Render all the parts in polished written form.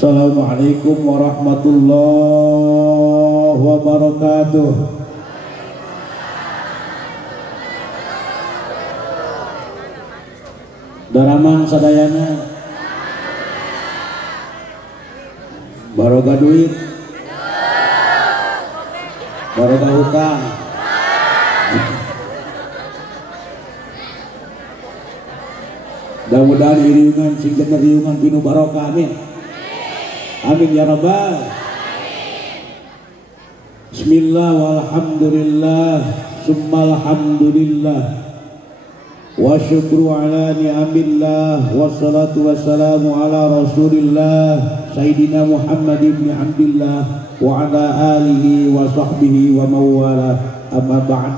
Assalamualaikum warahmatullahi wabarakatuh. Daramang sadayana barokah duit, barokah hutang. Mudah-mudahan iriungan sing bener riungan pinu barokah, amin. Amin ya rabbal. Bismillah walhamdulillah summal hamdulillah wa syukru ala ni'amillah wassalatu wassalamu ala rasulillah sayyidina Muhammad ibn Abdillah wa ala alihi wa sahbihi wa mawala amma ba'd.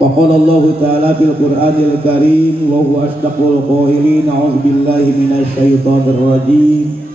Wa qala Allah ta'ala fil Qur'anil Karim wa huwa asdaqul qailin a'udzu billahi minasy syaithanir rajim.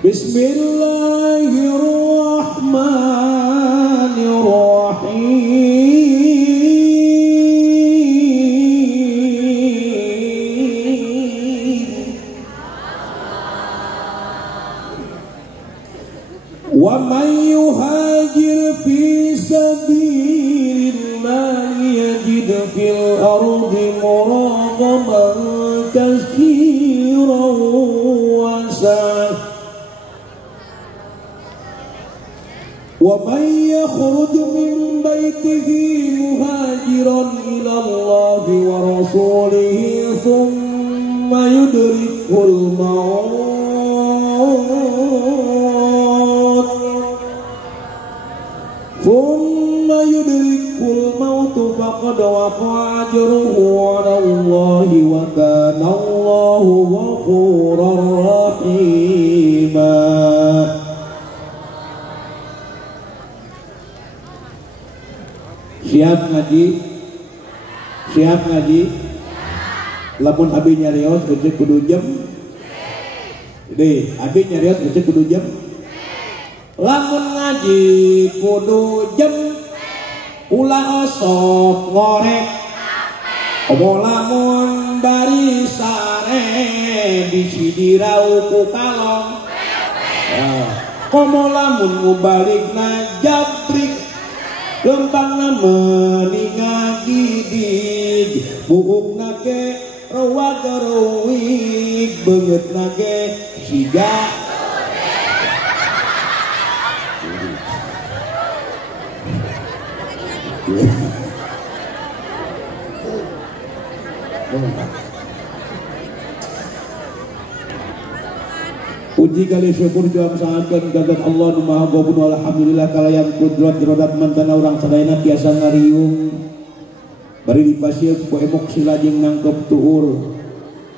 Bismillahirrahmanirrahim. Wa man yuhajir fi sabilillah yajid fil ardi muragaman katsiran wa sa'a. وَمَنْ يَخْرُجْ مِنْ بَيْتِهِ مُهَاجِرًا إِلَى اللَّهِ وَرَسُولِهِ ثُمَّ يُدْرِكْهُ الْمَوْتُ فَقَدْ وَقَعَ أَجْرُهُ عَلَى اللَّهِ وَكَانَ اللَّهُ غَفُورًا رَحِيمًا. Siap ngaji, lamun abi nyarios gecek kudu jam, deh abi nyarios gecek kudu jam, lamun ngaji kudu jam, ulah osok ngorek, lamun dari sare bisi dirau ku kalong, komo lamun ngubalik najabrik. Lempang nama ningagidig buuk nake rawat rawik banget nake siga puji kali syukur jawab saatkan gagat Allah nu maha gobun alhamdulillah kalayan kudrat jerodat mantana orang sadayana tiasa ngariung bari dipasieu ku emok sila jeung nangkep tuur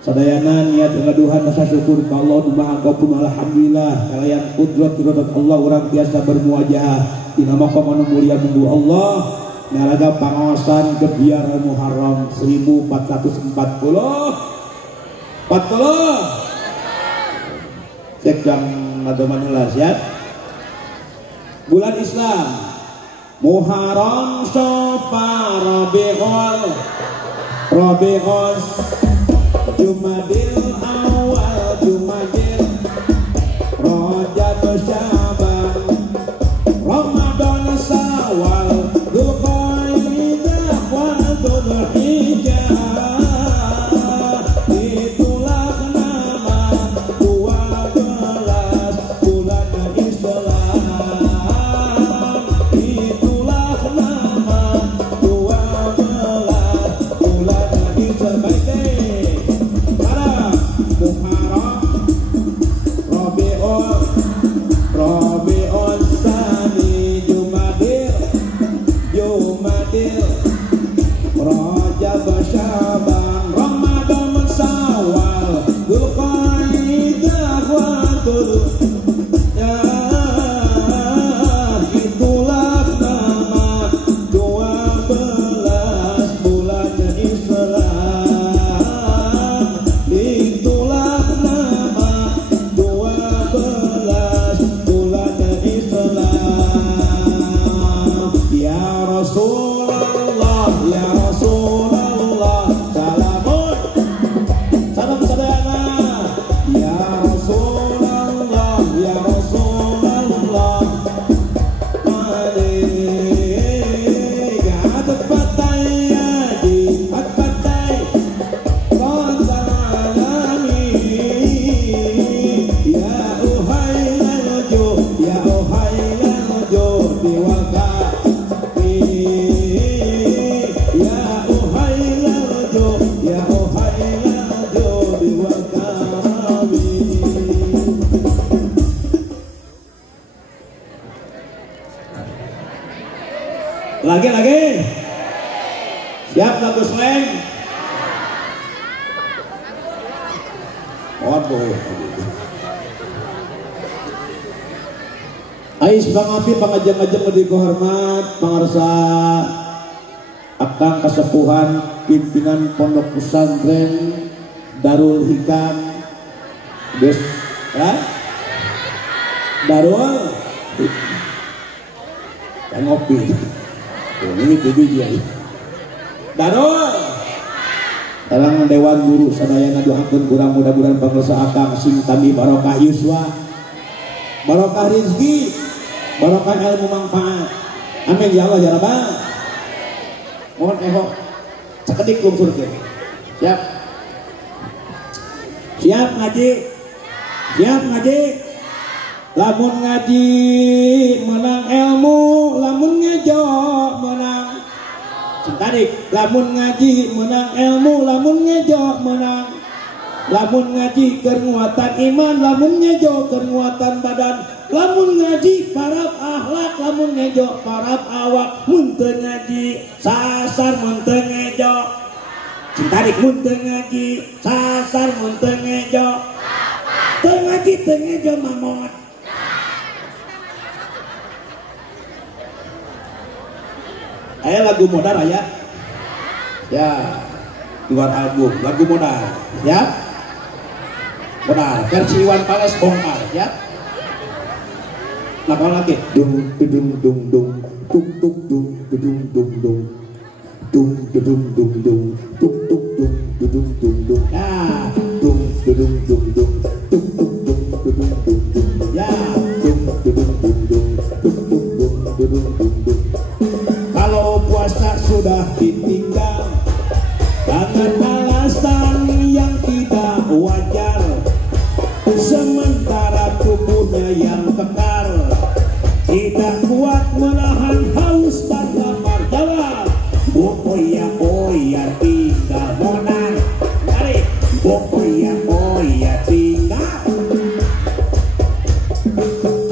sadayana niat ngaduhan rasa syukur ka Allah nu maha gobun alhamdulillah kalayan kudrat jerodat Allah orang tiasa bermuajah dina maqam anu mulia minggu Allah naraga pangaosan kebiar Muharram 1440 cek jam madomanula siap bulan Islam Muharram Syafar Rabiul Jumadil Awal Jumadil Rajab Syaban Ramadan Syawal Dzulqa'dah wa Dzulhijjah. Para Lagi. Siap lagu slang? Waduh. Ais pangapi pangajeng-ajeng di hormat pangarsa akang kasepuhan pimpinan pondok pesantren Darul Hikam des ya Darul yang ngopi ini tujuh dia Darul dalam dewan guru sadayana doakeun kurang mudah-mudahan pangresa akang sing tami barokah yuswa barokah rezeki barokah ilmu manfaat amin ya Allah ya Rabbal mohon sekedik lungsur ke siap ngaji lamun ngaji menang ilmu lamun ngejo menang centarik lamun ngaji menang ilmu lamun ngejo menang lamun ngaji kenguatan iman lamun ngejo kenguatan badan lamun ngaji parab akhlak lamun ngejo parab awak mun teu ngaji sasar mun teu ngejo centarik mun teu ngaji sasar mun teu ngejo teu ngaji teu ngejo mamot aya lagu modal aya ya luar album lagu modal ya modal versi Iwan Fals bongkar ya nah kalau lagi dung dung dung dung tuk tuk dung dung dung dung dung dung dung dung tuk tuk dung dung dung dung ya dung dung dung dung tuk tuk dung dung dung dung ya dung dung dung dung tuk tuk dung dung dung dung kalau puasa sudah ditinggal dengan alasan yang tidak wajar sementara tubuhnya yang kekar tidak kuat menahan haus dan lapar jawab oh ya tinggal monang tarik oh ya tinggal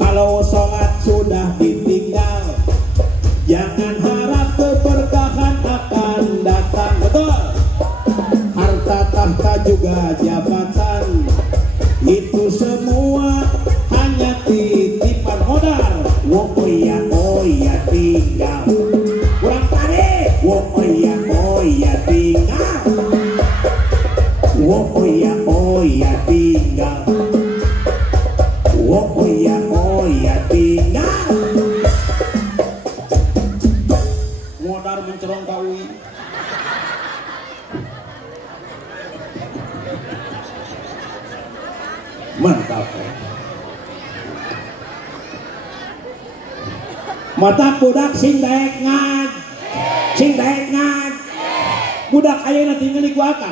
kalau sholat sudah ditinggal jangan harap keberkahan akan datang betul harta tahta juga jabatan itu semua hanya titipan modal oh ya tinggal kurang tarik oh ya tinggal oh ya tinggal oh ya tinggal modal mencerong kawi mantap mata budak sing daek ngaj budak ayeuna tinggal di kuaka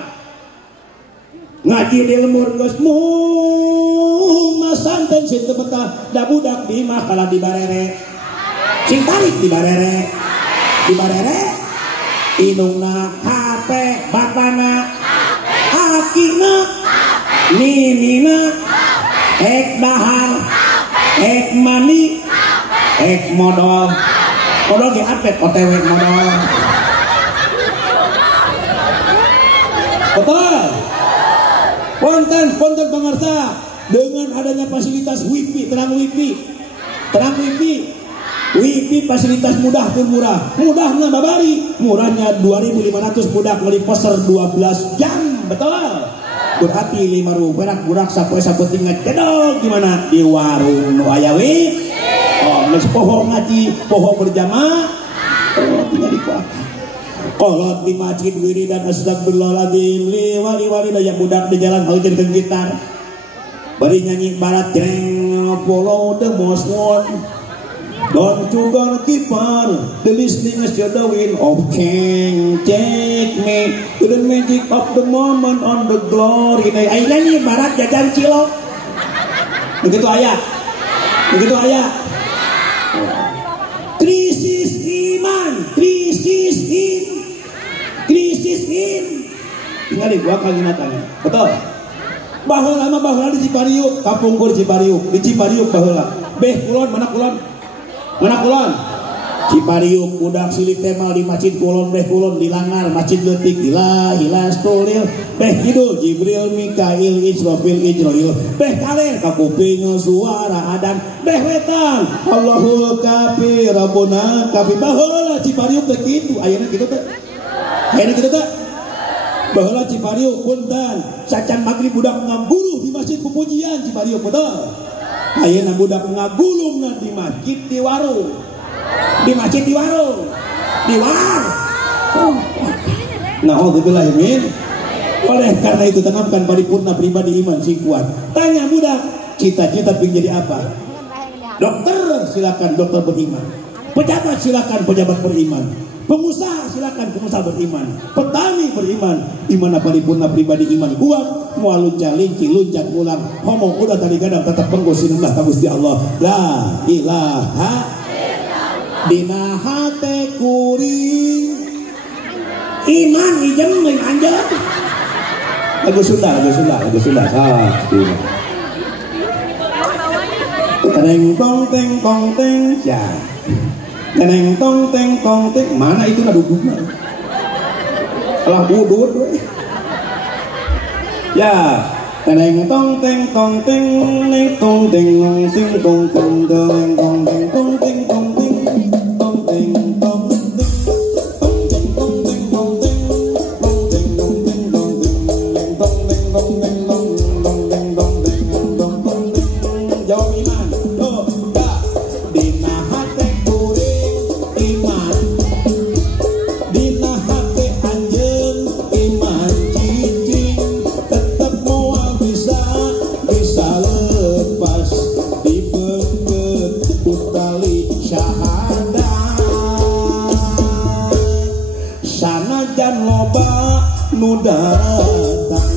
ngaji di lemur geus masanten sing teu betah da budak di mah kalah di barere sing tarik di barere inungna hape batana akina ninina ek dahar ek mani ek modal ge atlet OTW modal betul ponten pengersa dengan adanya fasilitas wifi terang wifi fasilitas mudah pun mudahnya babari murahnya 2.500 budak beli poster 12 jam betul berarti 5 perak budak sapoe sapotingan cedok gimana di warung nu aya wifi geus poho ngaji poho berjamaah tinggal di kuat kolot di masjid wiridan astagfirullahaladzim wali daya budak di jalan haujeun keun gitar bari nyanyi barat jeng follow the most one don't you gonna keep on the listening as you're the wind of change take me to the magic of the moment on the glory ay nyanyi barat jajan cilok begitu aya krisis iman krisis tinggal di gua kalimatanya betul baheula di Cipariuk kampungkur Cipariuk di Cipariuk baheula beh kulon mana kulon Cipariuk budak silik temal di masjid kulon beh kulon di langar masjid letik hilas tulil beh kidul Jibril Mikail Israfil Ijrail beh kaler ka kuping suara adan beh wetan Allahul kafi Rabbuna kafi baheula Cipariuk teh kitu ayeuna kitu teh baheula Cipariuk punten sacan magrib budak ngaguluh di masjid pupujian Cipariuk betul ayeuna budak ngagulungna di masjid di warung di masjid di warung di war na'udzubillah min oleh karena itu tanamkan paripurna pribadi iman sing kuat tanya budak cita-cita pengen jadi apa dokter silakan dokter beriman pejabat silakan pejabat beriman pengusaha silakan pengusaha beriman petani beriman dimana paripurna pribadi iman kuat mau luncat linci luncat ulang homo udah tadi gadang tetap penggosinullah ka Gusti Allah la ilaha dina hate kuring iman ijeng lain anjeun lagu Sunda salah teneng tong teng ya teneng tong teng mana itu naduguna alah budut we ya teneng tong teng neng tong teng nong ting tong teng teng tong teng tong teng tong teng datang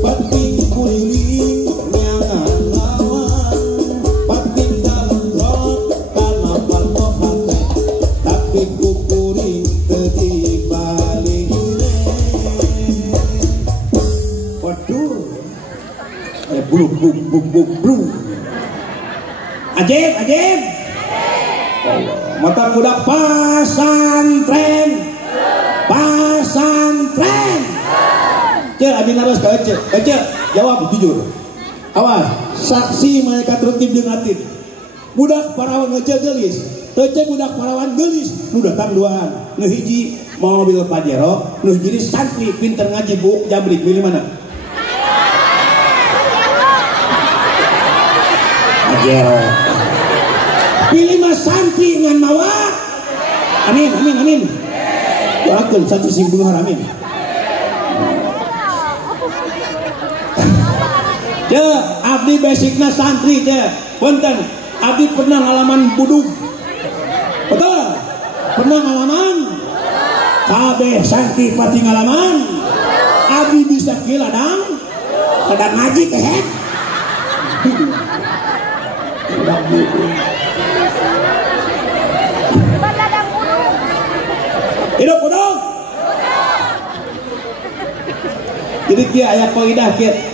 pating kuliling nyangan lawan pating dalam rot karena patoh hati tapi kukuring tadi balik waduh buk ajib Allah mata budak pasantren Cek abis naras ka Ece jawab jujur awas saksi mereka tertib dengan atib budak parawan ngece gelis tece budak parawan gelis nu datang duaan nu hiji mobil Pajero nu hiji santri pinter ngaji bu jabrik pilih mana Pajero pilih mas santri ngan mawa amin doakeun santri sing bunghar amin abdi basicna santri punten abdi pernah ngalaman budug betul pernah ngalaman kabeh santri pati ngalaman abdi bisa kiladang ngaji kehet hidup budug jadi kia ayat kaidah kia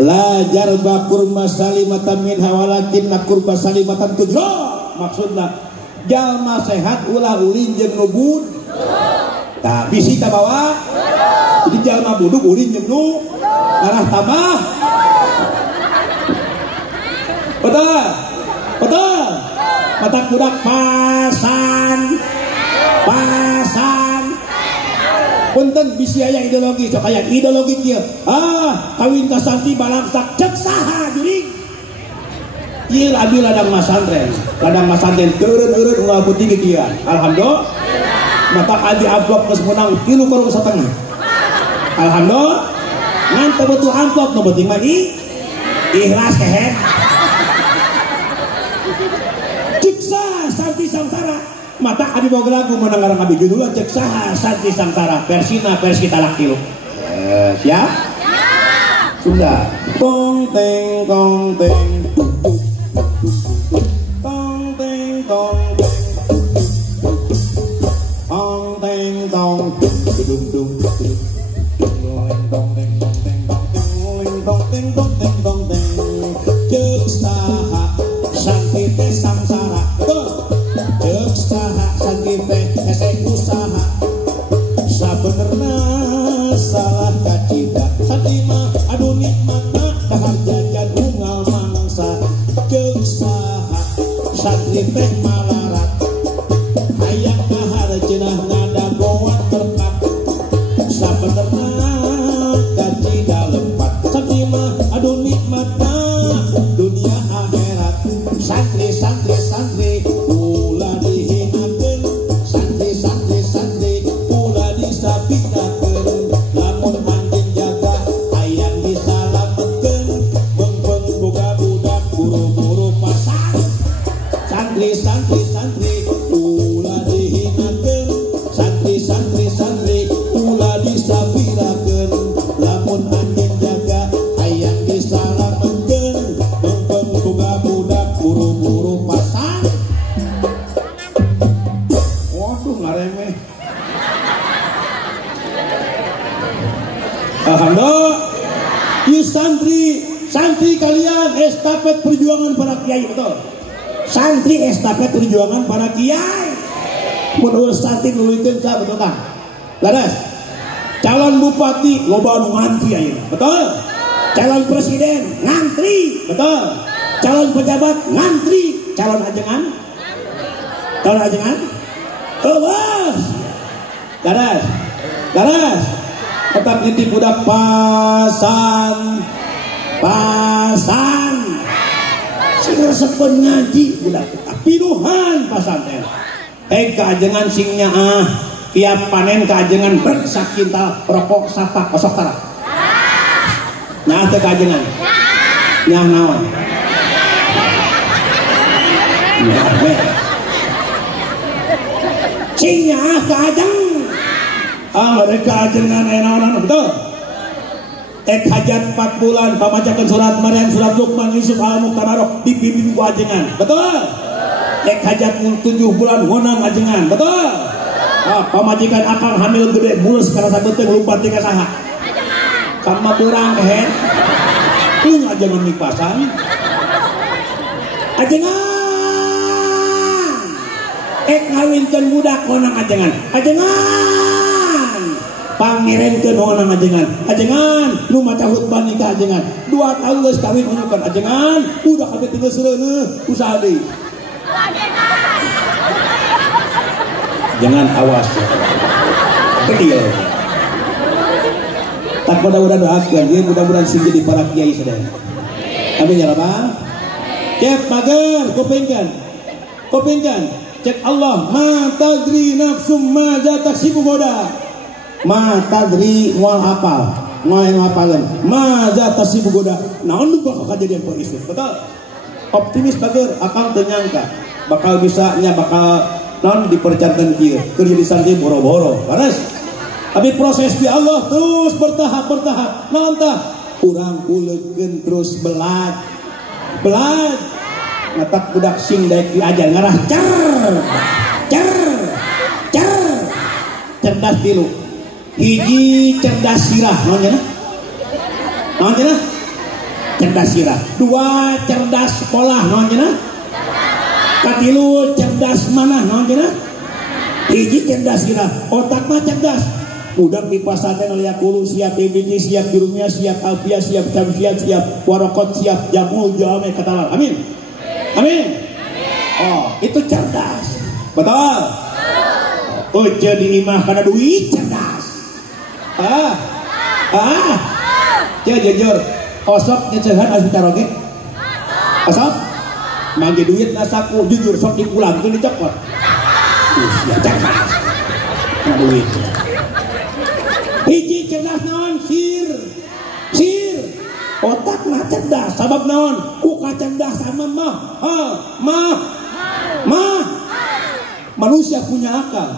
la jarba kurma salimatan min hawalakin kurba salimatan tujro maksudna jalma sehat ulah ulin jeung nu tak bisi ka bawa jadi jalma buduk ulin jeung nu arah tambah betul mata budak pasan punten bisi aya ideologi sok aya ideologi kieu kawin ka santri balangsak cek saha jurig ieu abi ladang masantren teureun ulah putih kieu alhamdulillah mata adi amplop geus meunang 3,5 alhamdulillah ngan teu butuh amplop nu penting mah ikhlas kehet cek saha santri samsara mata adi boga lagu mendengar ngabi judulna cek saha santri samsara versina versi talak tilu siap sudah tong teng tong teng tong teng tong tong teng tong dum dum tong teng tong teng tong teng tong teng tong teng cek saha santri teh samsara cek saha satima adu nikmatna dahar jajan unggal mangsa jeung saha santri teh malarat hayang dahar cenah ngadagoan berkat sabenerna gaji dalempat satima adu nikmatna dunia akhirat santri ulah dihinakeun santri ulah disabinakeun lamun anjeun jaga hayang disalametkeun beung boga budak buru-buru pasang santri ulah dihinakeun santri ulah disabirakeun lamun anjeun jaga hayang disalametkeun beung boga budak buru-buru pasang. Waduh ngaremeh. Alhamdulillah. You santri kalian estafet perjuangan para kiai, betul. Santri estafet perjuangan para kiai. Menurut santri nulikeun sa betul tah? Laras. Calon bupati loba nu ngantri aya, betul? Calon presiden ngantri, betul? Calon pejabat ngantri, calon ajengan? Bos. Laras. Tetap nitip budak pasan sing resepen ngaji budak tetap pinuhan pasan teh kaajengan sing nyaah tiap panen kaajengan bersak kintal rokok sapak kosok tara nyaah teh kaajengan nyaah naon sing nyaah kaajeng mereka ajengan enaonan betul. Hajat 4 bulan pamajakan surat Maryam surat Luqman Yusuf Al-Muqtamarok dibimbing ku ajengan betul. Hajat 7 bulan wonang ajengan betul. Pamajikan akang hamil gede mulus karena sabeteng lumpat tika saha kama beurang head lu ajengan mikpasan ajengan ngawinkeun budak wonang ajengan pangirenkeun honang ajengan nu maca khutbah nikah ajengan 2 tahun geus kawin unjukan ajengan udah kabeh tinggal seureuneuh usaha deui jangan awas kecil tak mudah-mudahan doakeun ye mudah-mudahan sing jadi para kiai sadaya amin ya rabbal cek mager kupingkan cek Allah ma tadri nafsum ma taksibu goda ma tadri wal hafal ngoeng hafalan ma tasibu goda naon nu bakal kejadian peristiwa betul optimis bager akang teu nyangka bakal non dipercankan kieu keur jadi santri boro-boro laras tapi proses di Allah terus bertahap naon tah urang kulekeun terus belaj ngatak budak sing daek diajar ngarah cer cerdas tilu hiji cerdas sirah naon cenah cerdas sirah 2 cerdas sekolah naon cenah katilu cerdas manah naon cenah hiji cerdas sirah otak mah cerdas budak di pasantren aya kulo siap biji siap jurumnya siap alfiah siap tamsiah siap warokot siap jamu jame katalar amin oh itu cerdas betul di imah karena duit cerdas ya jujur osok nyecehan harus ditaroge osok mangge duit nasaku jujur sok dipulang itu dicopot ya cerdas karena duit hiji cerdas naon sir otak mah cerdas sabab naon ku kacerdasan mah manusia punya akal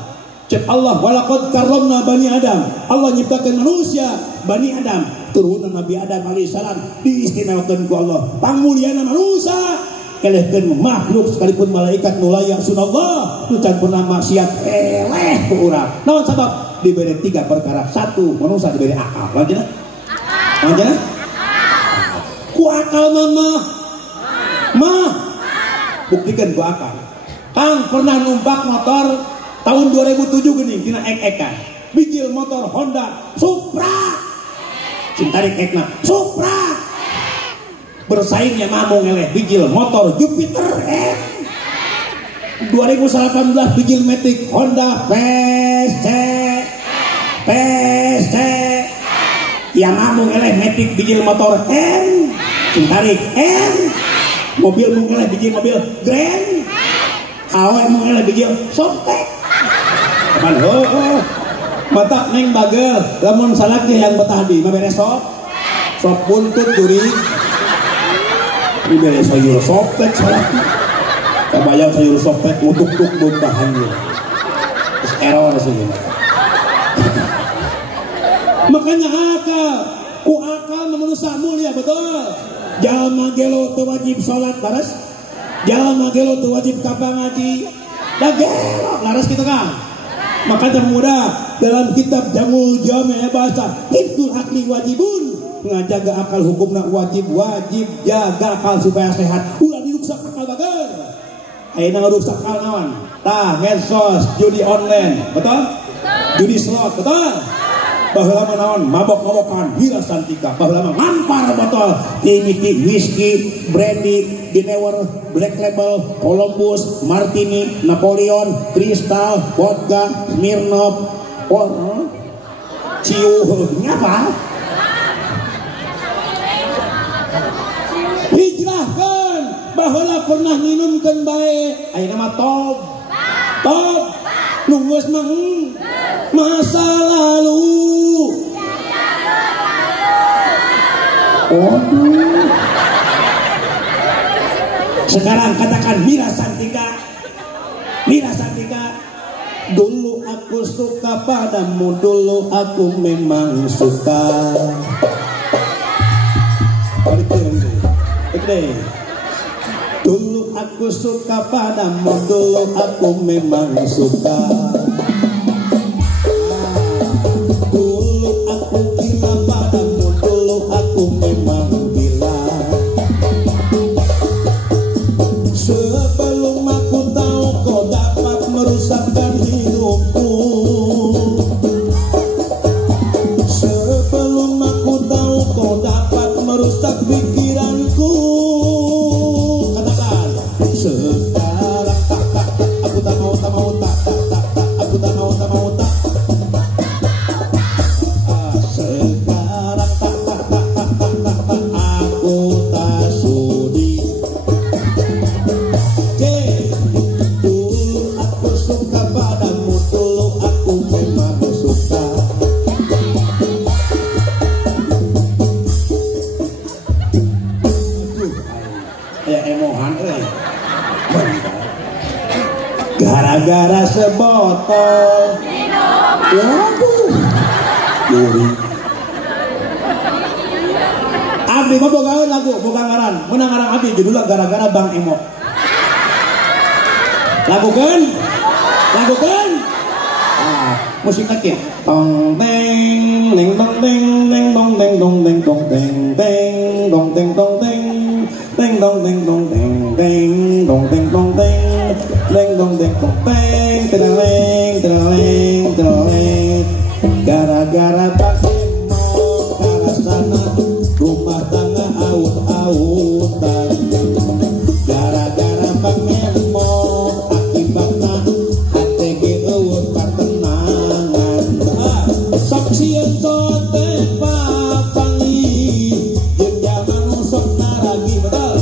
cek Allah walaqad karramna bani Adam Allah nyiptakeun manusia bani Adam turunan Nabi Adam alaihissalam diistimewakeun ku Allah pangmulyana manusia kelehkeun makhluk sekalipun malaikat nu layak sunallah nu can pernah maksiat eleh ku urang naon sabab diberi 3 perkara 1 manusia diberi akal lanjutna ku akal mah buktikan ku akal kang pernah numpak motor tahun 2007 gini tina ek-ekan bijil motor Honda Supra Cintarik ekna Supra bersaingnya mamung eleh bijil motor Jupiter 2018 bijil Matic Honda PSC yang mamung eleh Matic bijil motor Cintarik mobil mung eleh bijil mobil Grand awe mung eleh bijil Softek kapan mata neng bagel lamun salak yang betah di mabere sop buntut duri ini bere sayur sopet salak kebayang sayur sopet utuk-tuk buntahannya terus error sih makanya akal manusia mulia betul jalma gelo teu wajib salat laras jalma gelo teu wajib ka ngaji da gelo laras kitu kan makanya muda dalam kitab Jamul Jami' bahasa hifdzul akli wajibun ngajaga akal hukumna wajib jaga akal supaya sehat ulah diruksak akal bager ayeuna rusak akal naon tah medsos judi online betul judi slot betul baheula naon mabok-mabokan hira santika baheula ngampar botol timiki whisky brandy Ginewer Black Label Columbus Martini Napoleon Kristal vodka Smirnoff ciu ngapa hijrahkan baheula pernah nginumkeun bae ayeuna mah top nunggus mah masa lalu sekarang katakan Mira Santika dulu aku suka padamu dulu aku memang suka dulu aku suka padamu dulu aku memang suka dulu aku gila padamu dulu aku memang gila sebelum aku tahu kau dapat merusakkan hidupku sebelum aku tahu kau dapat merusak pikiranku katakan sekarang aku tak mau aku tak mau sekarang aku tak sudi dulu aku suka padamu dulu aku memang suka ya emohan gara-gara sebotol waduh Yuri abdi mah bogaan lagu boga ngaran menang ngaran abdi judulnya gara-gara Bang Emo lagukeun musik lagi tong teng neng tong teng neng tong teng dong teng dong teng teng dong teng dong teng teng dong teng dong teng teng dong teng dong teng teng dong teng dong teng tereleng gara-gara Bang Emo karena sana rumah tangga aut-autan gara-gara Bang Emo akibatna HTG eueuh katenangan sok sieun sote papangi jeung jangan sok naragi betul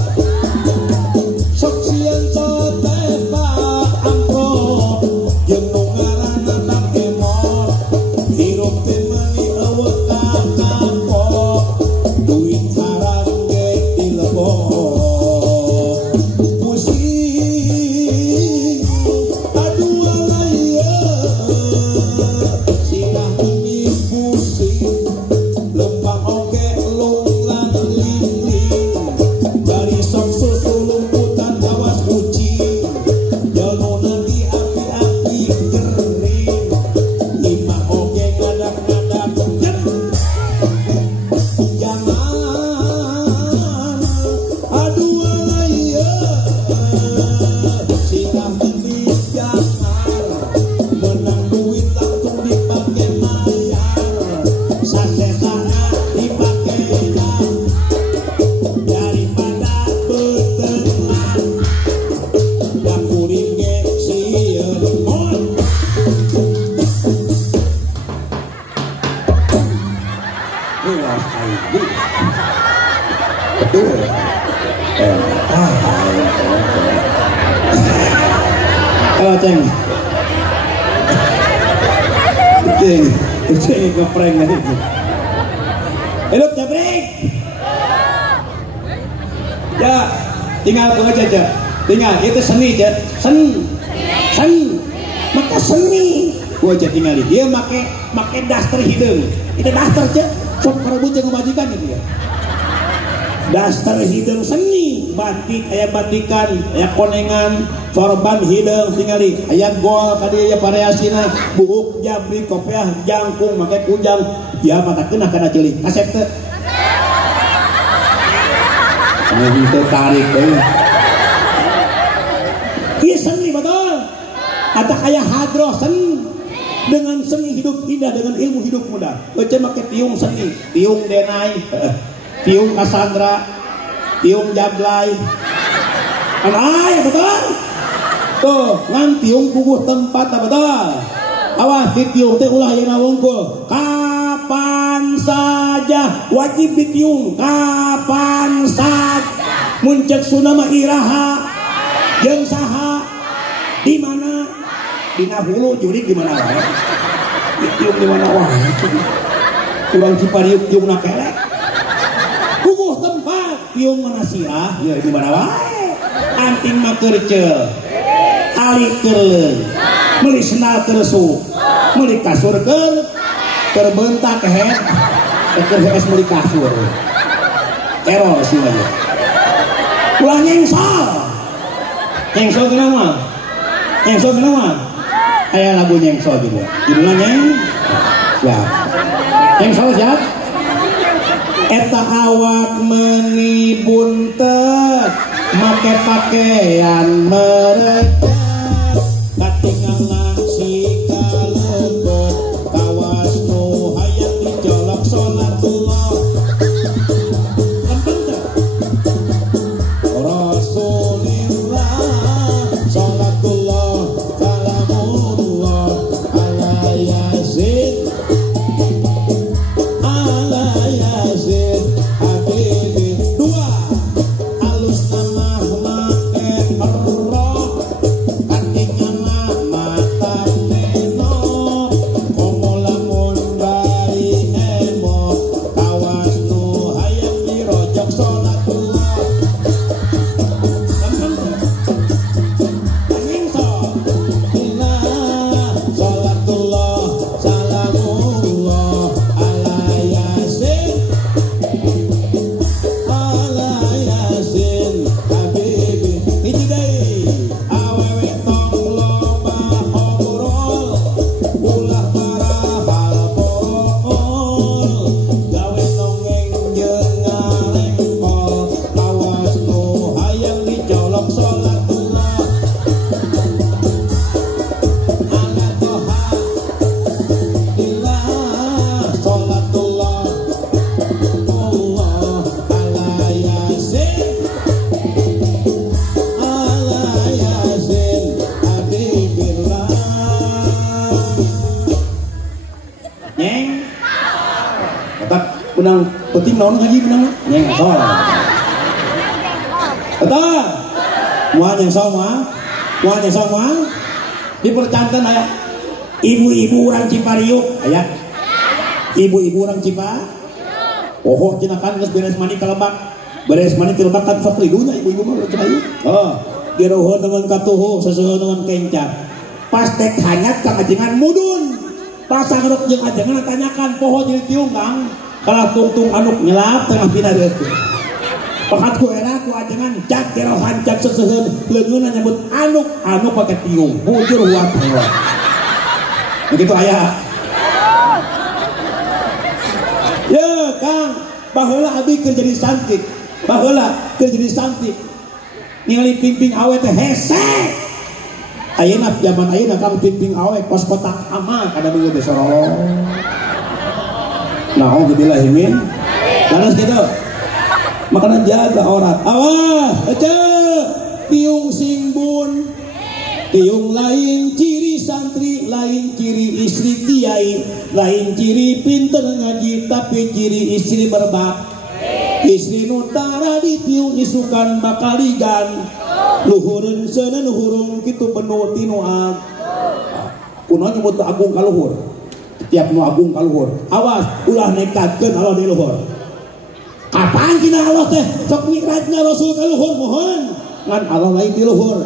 betul. Kalau ceng ngeprank aja. Hidup jabrik. Ya, tinggal gue aja. Tinggal itu seni aja. Seni. Maka seni. Gue aja tinggal dia make daster hidung. Itu daster aja. Sok perebut yang majikan itu ya. Daster hidung seni, batik aya batikan, aya konengan, sorban hidung tingali, aya gol tadi aya variasina, buuk jabri kopiah jangkung make kujang, ya mata kena kana ceuli. Kasep teh. Itu tarik euy. Ieu seni betul. Ada kayak hadroh seni. Dengan seni hidup indah, dengan ilmu hidup muda. Ece make tiung seni, tiung denai, tiung Cassandra, tiung jablay. Anai betul. Tuh, ngan tiung puguh tempat betul. Awas di tiung teh ulah yeuna wungkul. Kapan saja wajib ditiung, kapan saja. Mun ceuk sunama iraha jeung saha di mana? Dina hulu jurik di mana wae. Tiung di mana wae. Kurang Cipariuk tiung na kelek. Puguh tempat tiung mana sirah, ya di mana wae. Anting mah keur ceul. Ali keur leung. Meuli sendal keur suuk. Meuli kasur keur bentak head. Keur hees meuli kasur. Error sih aja. Ulah nyengsol. Nyengsol kenapa? Nyengsol kenapa? Aya lagu nyengsol juga. Judulnya siap. Nyengsol siap. Eta awak meuni buntet make pakaian mereka katinggalan si kalebet kawas nu hayang dijolok salatullah Rasulillah salatullah kalamullah ala yasin habibi dua alus nama make erroh katingan mata neno komolamun bari emo kawas nu hayang dirojok salatullah salatullah salamullah ala yasin habibi hiji deui awewe tong loba ngobrol ulah marahal pool gawe nongeng jeung ngarengkol awas nu hayang dicolok salatullah ala toha ilah salatullah Allah ala yasin habibillah nyeng kata benang penting naon ngaji benang nyeng asal kata mual nyengsol mual dipercantan aya ibu-ibu orang Cipariuk aya ibu-ibu orang Cipa cina kan geus beres mani ka Lebak beres mani ti Lebak kan sok ridunya ibu-ibu mah orang Cipariuk diruhun dengan katuhu sesuai dengan kencang pas tek hanyat ka ajengan mudun pas sangruk jeung ajengan tanyakan poho jadi tiung kang kalah tungtung anuk nyelap tengah pina deuk pakat ku era ku ajengan cak kero hancak seseuheun leungeun nyebut anuk pake tiung bujur huat hewan begitu aya ya kang baheula abi keur jadi santik ningali pingping awet teh hese ayeuna zaman ayeuna kang pingping awet pos kotak ama kada beungeut teh sorong naudzubillah min laras kitu makana jaga aurat awas ece tiung singbun Tiung lain ciri santri, lain ciri istri kiai, lain ciri pinter ngaji, tapi ciri istri berbak. Istri nutara di tiung isukan bakaligan, luhureun seuneun hurung kitu penuh tinu ag. Kunaon nyebut agung kaluhur. Tiap nu agung kaluhur. Awas ulah nekatkeun Allah di luhur. Kapan cenah Allah teh sok mikrajna Rasul kaluhur mohon. Ngan Allah lain di luhur.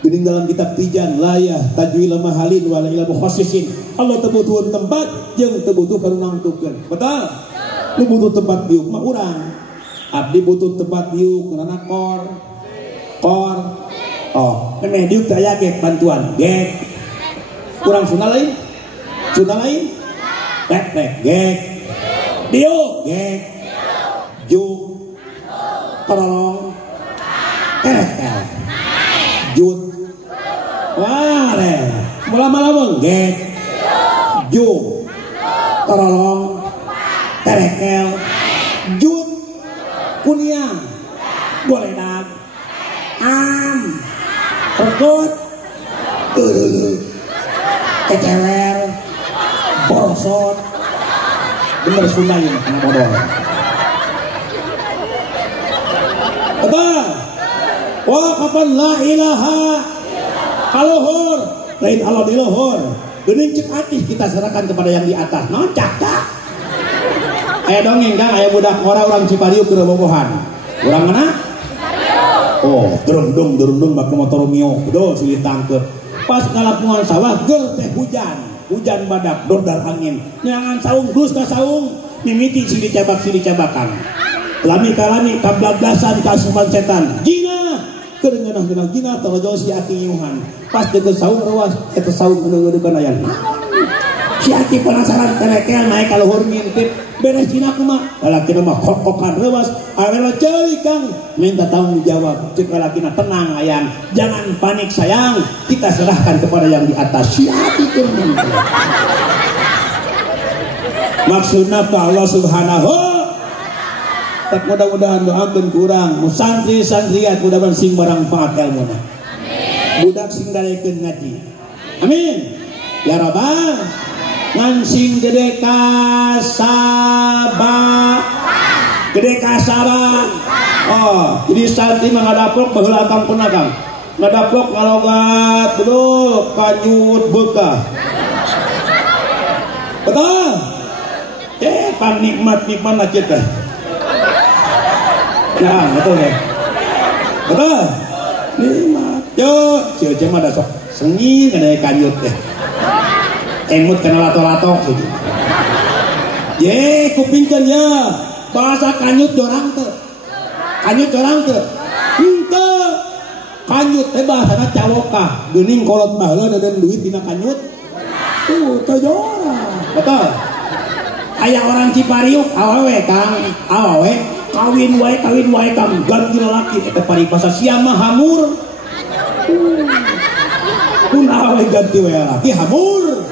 Geuning dalam kitab Tijan layah tajwil mahalin wala ila mukhassisin. Allah teu butuh tempat jeung teu butuh karunangtukeun. Betul? Lu butuh tempat diuk mah urang. Abdi butuh tempat diuk karena kor. Oh, memeh diuk teh aya gek bantuan. Gek. Urang Sunda lain? Sunda lain? Rek gek. Diuk gek. Juk. Tolong. Jut. Wah, malam-malam gek. Juk. Tolong. Terekel. Jut. Kunyang. Goledak. Regut. Kecewer. Borosot. Bener Sunda ini anak bodol. Betul. Wah kapan la ilaha kaluhur lain Allah di luhur. Geuning cek atih kita serahkan kepada yang di atas. Nocak tak? Aya dongeng Kang, aya budak orang Cipariuk keur bobohan. Urang mana? Oh, derundung bak motor mio. Duh silih tangkep. Pas ngalapungan sawah ger teh hujan badak dordar angin. Nyangan saung dus ka saung, mimiti silih cabakan. Lami kablablasan kasuman setan. Jina keur ngeunah jina torojo si aki nyuhan. Pas deukeut saung rewas eta saung ngeuneukeun aya. Si aki penasaran terekel naik ka luhur ngintip beres jina kumaha. Lalakina mah kokokan rewas, arela ceui Kang minta tanggung jawab. Cek lalakina tenang ayang, jangan panik sayang, kita serahkan kepada yang di atas. Si aki keur maksudna ka Allah Subhanahu. Tak mudah-mudahan doakeun kurang santri-santriat mudah-mudahan sing bermanfaat ilmuna. Budak sing darekeun ngaji. Amin. Ya Rabbal ngan sing gede kasaba. Oh, jadi santri mah ngadaplok baheula akang penakang. Ngadaplok ngalogat betul kanyut bekah. Betul? Pan nikmat lah kita. Nah, betul ya. Betul. Nikmat. Yo, cio mah da sok sengih kana kanyut teh. Emut kena lato-lato gitu. Ye, kupingkeun ya. Bahasa kanyut jorang teu. Kanyut jorang teu. Henteu. Kanyut teh bahasana cawokah. Geuning kolot baheula dan duit dina kanyut. Teu jorang. Betul. Aya orang Cipariuk awewe Kang, awewe kawin wae Kang ganti lalaki eta paribasa sia mah hamur. Kun awewe ganti wae lalaki hamur.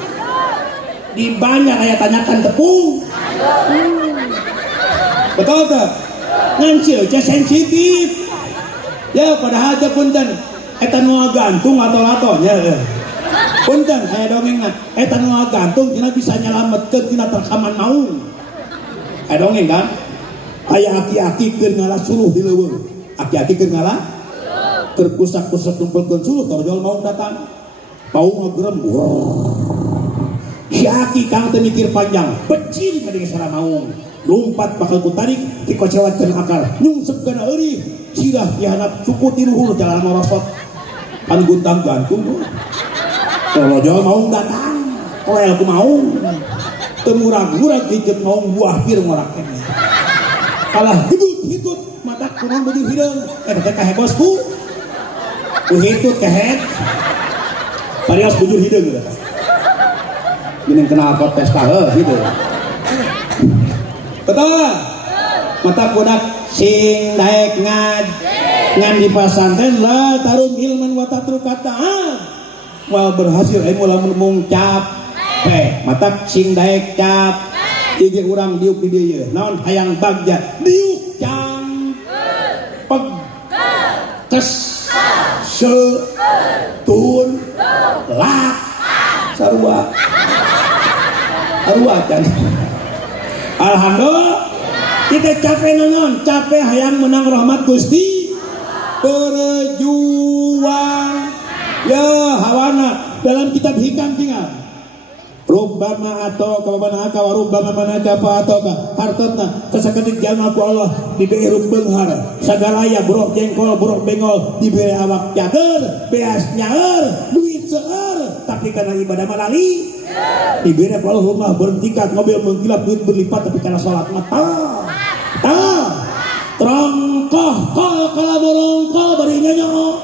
Di banyak aya tanyakan tepung. Betul tak? Ngancil teh sensitif. Ya padahal teh punten eta nu gantung atau latonya. Punten aya dongengna eta nu gantung tina bisa nyalametkeun tina terkaman maung. Aya dongeng kan? Aya aki-aki keur ngalah suluh di leuweung. Aki-aki keur ngalah keur kusak-kusak numpulkeun suluh torjol maung datang. Maung ngagrem. Si aki Kang teu mikir panjang, becil ka deui sara maung. Lompat bakal kutarik dikocewatkeun akal. Nyungsep kana eurih, sirah dihanap suku ti luhur jalan merosot. Kan guntang gantung. Kalau jauh maung datang, koel ku maung, temurag-murag dikit maung buah pir ngorak ini. Kalah hitut matak kunang budi hidung, teh kahe bosku, hitut kahe, parias bujur hidung gitu. Minum kenal pot pesta hidung. Betul, mata budak sing daek ngan di pasantren lah tarung ilman watatru kata. Wal berhasil ilmu lamun mung capek matak sing daek cap ieu urang diuk di dieu naon hayang bagja diuk cang peg tes tun lak sarua kan. Alhamdulillah kita capek naon, capek hayang menang rahmat Gusti, berjuang ya hawana. Dalam kitab hikam tinggal rubbama atau kamanaka wa rubbama manaka fa atau hartotna sasakedik jalma ku Allah diberi beunghar sagalaya buruk jengkol buruk bengol diberi awak cager beas nyaeur duit seueur tapi karena ibadah malali diberi ku Allah rumah bertingkat mobil mengkilap duit berlipat tapi karena salat mah trongkoh kol kala borongkol bari nyanyo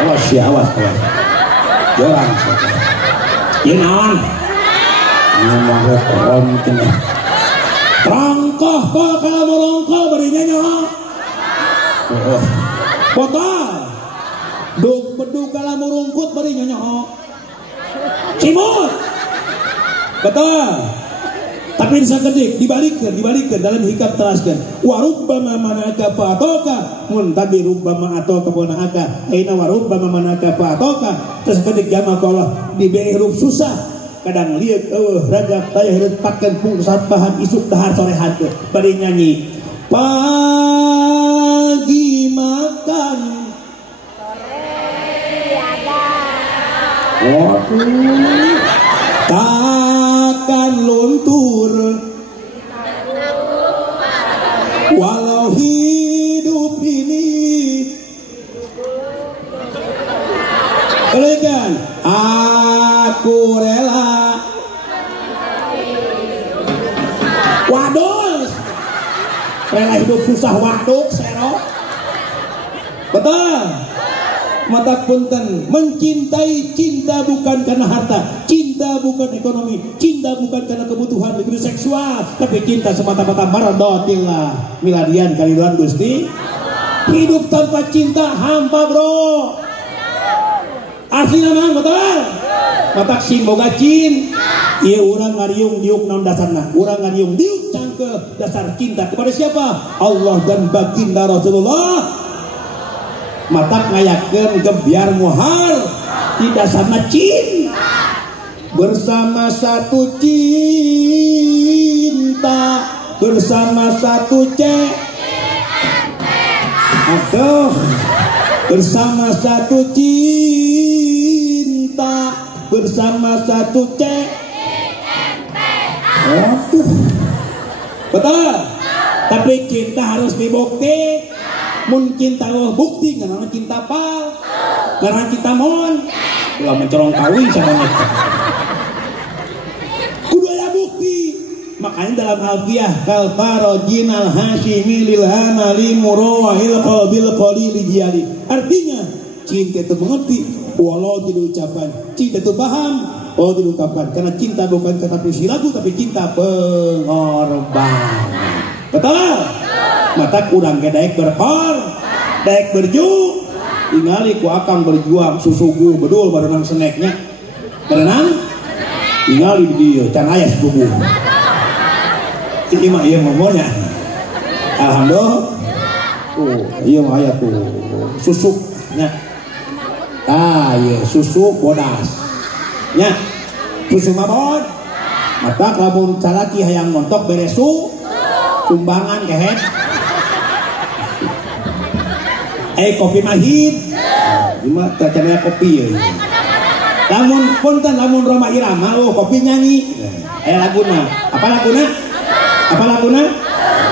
awas jorang ieu naon ngomong pohon cenah trongkoh kol kala borongkol bari nyanyo botol dug bedug kala murungkut bari nyanyo cimut betul. Tapi disakedik dibalikkan dalam hikam teraskan wa rubbama manaka fatoka mun tabi rubbama atoka bonaka aina wa rubbama manaka fatoka tersakedik jama Allah diberi huruf susah kadang lieu ragap tayah retpakeun pung sabahan isuk dahar sore hate bari nyanyi pagi makan sore tiada takkan luntur walau hidup ini elegan aku rela waduh rela hidup susah waduk sero betul mata punten mencintai cinta bukan karena harta, cinta bukan ekonomi, cinta bukan karena kebutuhan begitu seksual, tapi cinta semata-mata mardotillah miladian kaliduan Gusti. Hidup tanpa cinta hampa bro. Asli namang betul. Mata sing boga cin. Ieu urang ngariung diuk naon dasarna? Urang ngariung diuk cangkel dasar cinta kepada siapa? Allah dan baginda Rasulullah. Matak ngayakeun gebyar muhar tidak sama cin bersama satu cinta bersama satu aduh bersama satu cinta bersama satu aduh betul tapi cinta harus dibukti. Mun cinta bukti karena cinta pal karena cinta mon ulah mencorong kawin sama mereka kudu aya bukti makanya dalam alfiah kal farajinal hasimi lil hamali murawahil qalbil qalil jiyali artinya cinta itu mengerti walau tidak ucapan cinta itu paham walau tidak ucapan karena cinta bukan kata puisi lagu tapi cinta pengorbanan betul mata kurang daek berkor daek berju ingali ku akang berjuang susugu bedul berenang seneknya berenang ingali di dia can aya susugu ini mah iya ngomongnya alhamdulillah iya mah aya tuh susuknya iya susuk bodas nya susu mabon mata lamun calaki hayang montok beresu sumbangan kehet kopi mahit cuma tercaya kopi ya lamun punten lamun Roma Irama kopi nyanyi laguna apa laguna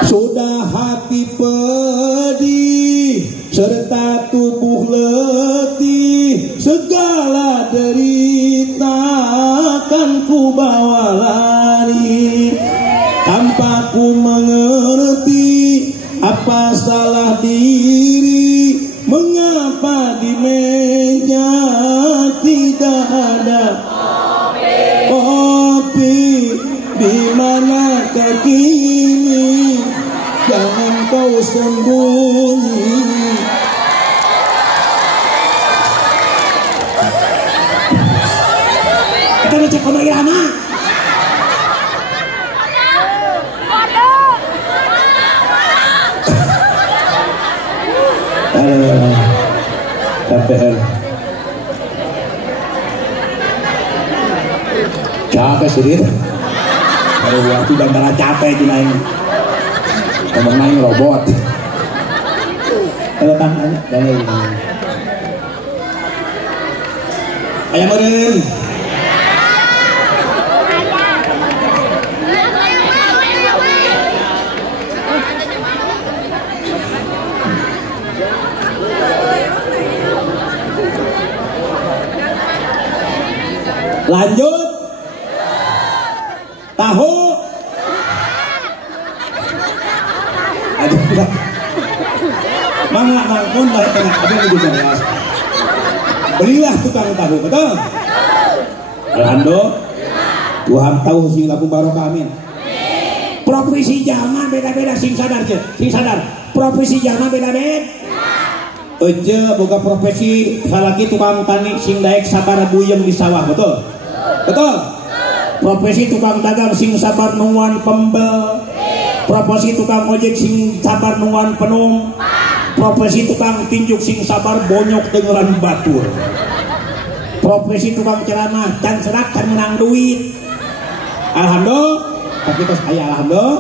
sudah hati pedih serta tubuh letih segala derita akan ku bawa lari tanpa ku mengerti apa salah diri mengapa di meja tidak ada kopi di mana kini jangan kau sembunyi kita ngecek Roma Irama capek. Capek sendiri. Kalau waktu antara capek dinain. Ngomong main robot. Kalau tangannya dari ayam meren. Lanjut. Tahu. Aduh. Mangga mangkon lah tengah ada di dunia. Belilah tukang tahu, betul? Alhamdulillah. Tuhan tahu sing laku barokah amin. Profesi jalma beda-beda sing sadar je, sing sadar. Profesi jalma beda-beda. Eje boga profesi salaki tukang tani sing daek sabar buyeng di sawah, betul? Betul? Profesi tukang dagang sing sabar nungguan pembel. Profesi tukang ojek sing sabar nungguan penung. Profesi tukang tinjuk sing sabar bonyok dengeran batur. Profesi tukang ceramah can serak can menang duit. Alhamdulillah. Tapi terus aya alhamdulillah.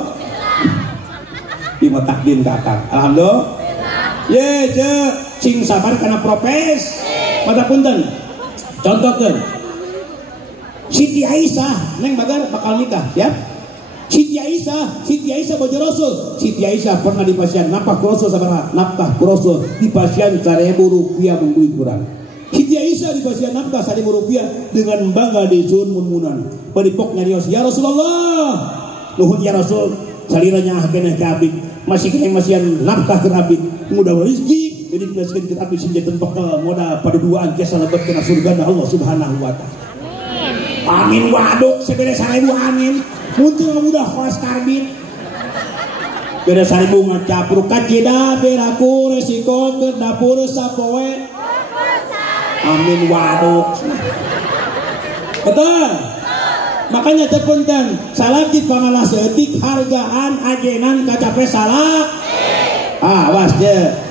Di takdim ka akang. Alhamdulillah. Ye je sing sabar karena profes. Mata punten. Contohkeun. Siti Aisyah neng bagar bakal nikah, ya. Siti Aisyah bojo Rasul. Siti Aisyah pernah dipasian nafkah ku Rasul sabaraha? Nafkah ku Rasul dipasian 1.000 rupiah mun duit kurang. Siti Aisyah dipasian nafkah 1.000 rupiah dengan bangga disun mun-munan. Padipok nyarios, "Ya Rasulullah, nuhun ya Rasul, saliranya keneh ka abdi. Masih keneh masian nafkah ke abdi. Mudah rezeki jadi dipaskeun ke abdi sinjatan bekal moda pada duaan tiasa lebet kana surga Allah Subhanahu wa taala." Amin waduk sebeda 1.000 amin. Muntah udah kelas karbit. Beda 1.000 ngacapruk kacida beraku resiko ke dapur sapoe. Amin waduk. Betul. Makanya tepunten salakit pangalah seetik hargaan ajenan kacape salah. Awas je.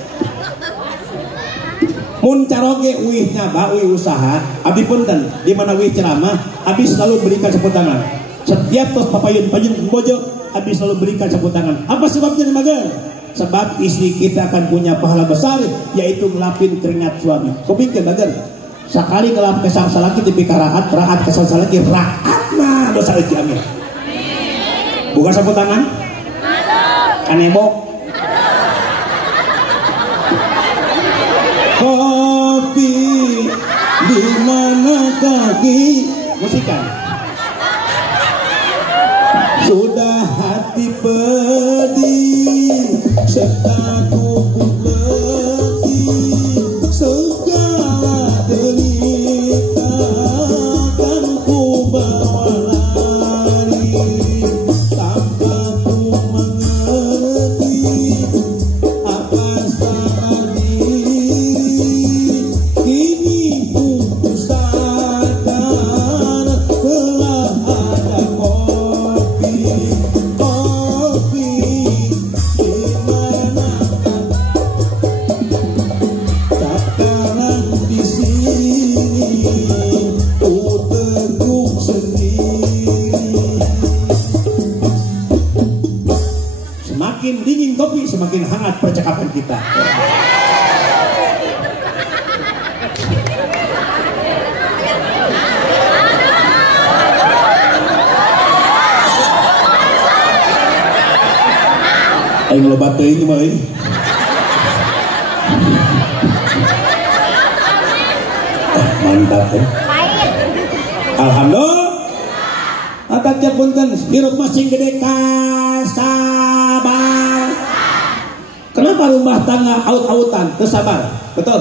Mun caroge uih nyaba uih usaha abdi punten di mana uih ceramah abdi selalu berikan sapu tangan. Setiap tos papayun-payun bojo abdi selalu berikan sapu tangan. Apa sebabnya mager? Sebab istri kita akan punya pahala besar yaitu ngelapin keringat suami. Kupikeun mager. Sakali ngelap kesal salaki tapi karahat rahat kesal salaki rahat mah dosa rezeki amin. Buka sapu tangan? Kanebok. Kopi di mana kaki musikan sudah hati pedih serta tubuh letih segala derita kan ku bawa lari tanpa ku mengerti apa salah semakin hangat percakapan kita. Aing loba teuing mah euy. Mantap ya. Alhamdulillah. Ataca punten hirup masing gede kasabar. Kenapa rumah tangga aut-autan? Kesabar, betul?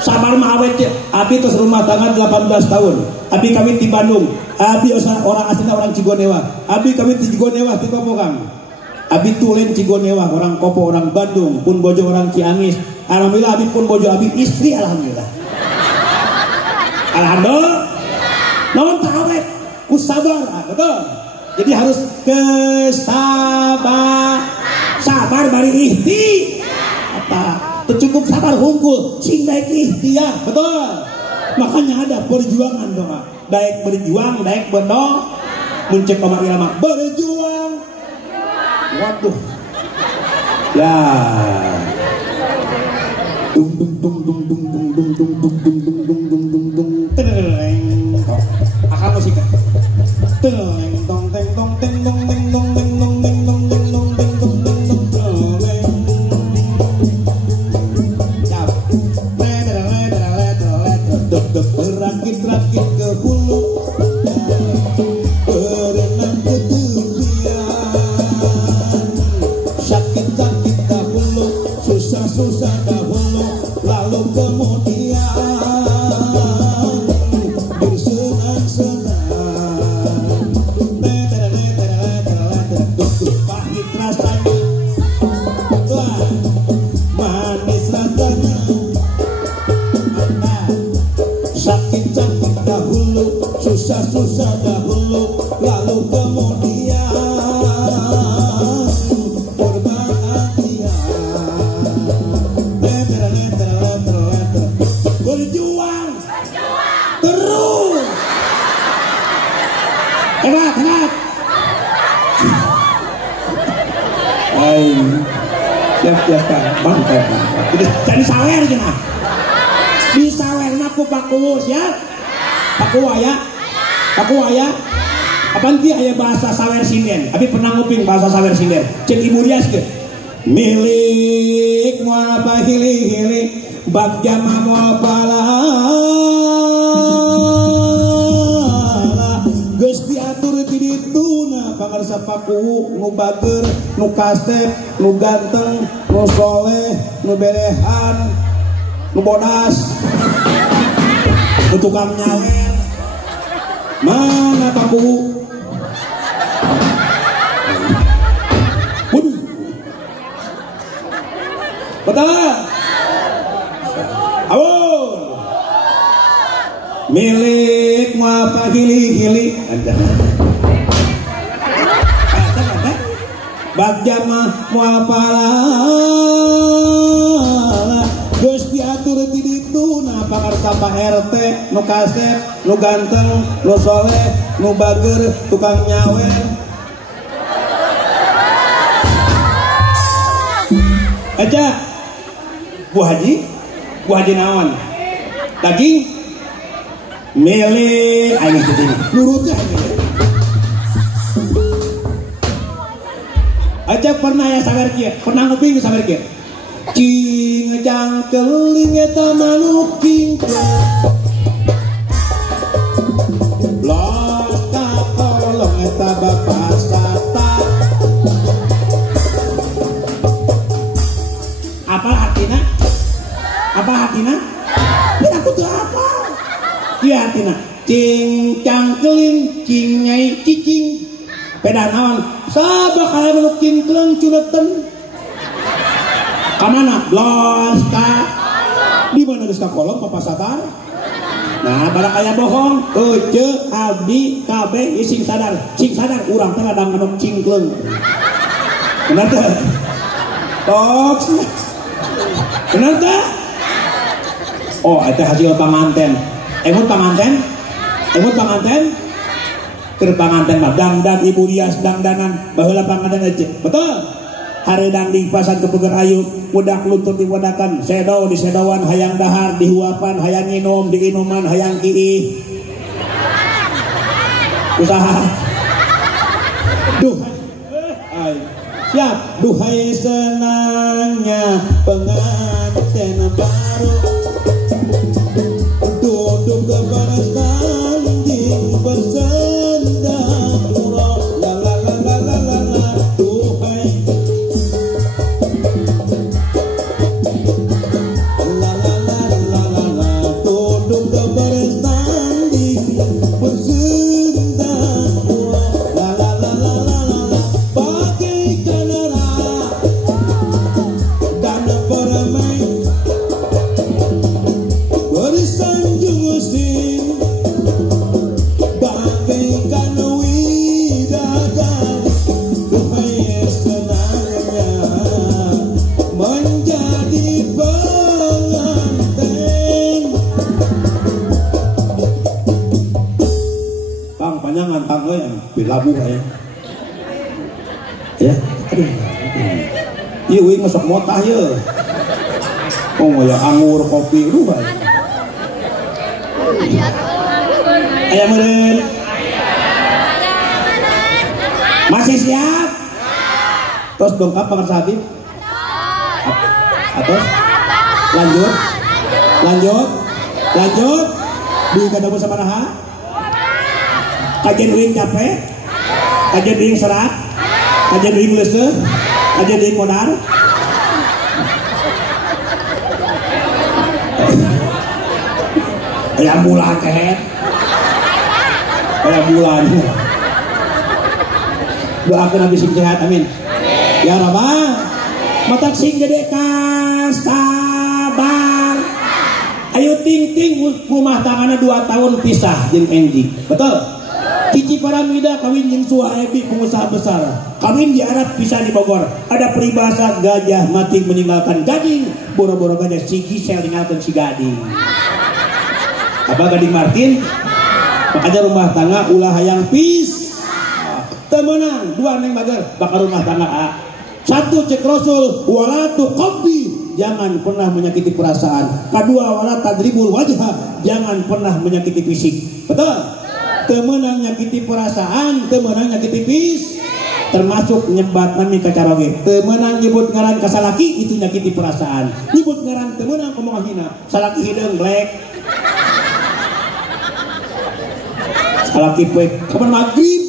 Sabar mah awet ya. Abi terus rumah tangga 18 tahun. Abi kami di Bandung. Abi orang aslinya orang Cigonewa. Abi kami di Cigonewa di Kopo Kang. Abi tulen Cigonewa orang Kopo orang Bandung. Pun bojo orang Ciamis. Alhamdulillah abi pun bojo abi istri alhamdulillah. Alhamdulillah. Non awet ku sabar, betul? Jadi harus kesabar. Sabar bari ihti apa cukup sabar hungkul sing daek ikhtiar, betul. Makanya ada perjuangan dong, daek berjuang, daek beno, mencek omar ilama berjuang. Waduh, ya. Dung dung dung dung dung dung dung dung dung dung dung dung dung dung dung tereng. Akan musik. Tereng tong teng tong teng tong teng tong teng tong teng tong teng tong teng tong teng tong tereng. Cap. Rakit-rakit ke hulu. Berenang ke tepian. Sakit-sakit dahulu, susah-susah dahulu, lalu kemudian bersenang-senang. Pahit rasanya, manis rasanya. Sakit-sakit dahulu, susah-susah dahulu, lalu kemudian berbahagia. Berjuang terus. Hebat, hebat. Siap, mantap. Jadi sawer gimana? Di sawer aku pakuwus ya. Pakuwa ya. Apaan dia aya bahasa sawer sinden? Abi pernah nguping bahasa sawer sinden. Cek ibu rias ke. Milik moal apa hili bag jama moal pala. Geus diatur ti dituna pangarsa pakuwu nu bager, nu kasep, nu ganteng, nu soleh, nu berehan, nu bodas, nu tukang nyawer. Mana pakuwu? Waduh. Betul. Awon. Milik apa hili ada. Bag jama moal pala. Geus diatur ti dituna pangarsa Pak RT, nu kasep, nu ganteng, nu soleh, nu bager, tukang nyawer. Aja Bu Haji naon? Daging milih aing itu nurut aja. Aja pernah ya sawer kieu, pernah nguping sawer kieu. Cing jangkeling eta manuk kingkong. Los ka kolong eta bapak sata. Apa artinya? Tidak aku tuh apa? Iya artinya cing cangkeling cing nyai cicing peda naon sabak kalian menuk cingkleng culetan kamana blos ka di mana geus ka kolong papa satar. Nah barang aya bohong ece abdi kabeh sing sadar urang teh ladang menuk cingkleng. Benar teh? Tok. Benar teh? Oh, itu hasil panganten. Emut panganten? Keur panganten mah dangdan ibu rias dangdanan baheula panganten aja. Betul? Hareudang di pasan kepeger ayu, budak lutut diwadakan, sedo di sedowan hayang dahar, dihuapan hayang nginum, diinuman hayang kiih. Usaha. Duh. Siap. Duhai senangnya pengantin baru. Duduk ke baras tanding bersandang murah. La la la la la la la. Duhai la la la la la la. Duduk ke baras tanding bersandang murah. La la la la la la la. Bagaikan arah dan permainan ya. Aduh. Ieu uing masuk motah ye. Oh ya anggur kopi ruh. Aya meureun. Masih siap? Terus dongkap Pak Habib. Atos. Lanjut. Di kadamu sabaraha? Kajian uing capek? Kajian uing serat? Kajian uing leuseuh? Kajian uing modar? Aya bulan teh. Aya bulan. Doakeun Nabi sing sehat, amin. Ya Rabbal. Matak sing gede sabar. Ayo ting rumah tanganna 2 tahun pisah jeung Enji. Betul? Cici Paramida kawin jeung Suhaebi pengusaha besar. Kawin di Arab pisah di Bogor. Ada peribahasa gajah mati meninggalkan gading, boro-boro gajah si Gisel ninggalkan si gading. Apa Gading Martin? Makanya rumah tangga ulah hayang pis. Temenang 2 neng bager bakal rumah tangga A. 1 cek Rasul walatu qabbi. Jangan pernah menyakiti perasaan. 2 wala tadribul wajha. Jangan pernah menyakiti fisik. Betul? Temenang nyakiti perasaan, temenang nyakiti fis. Termasuk nyebat nami kacaroge. Temenang nyebut ngaran ka salaki itu nyakiti perasaan. Nyebut ngaran temenang kumaha hina. Salaki hideung glek. Salaki poe kapan maghrib.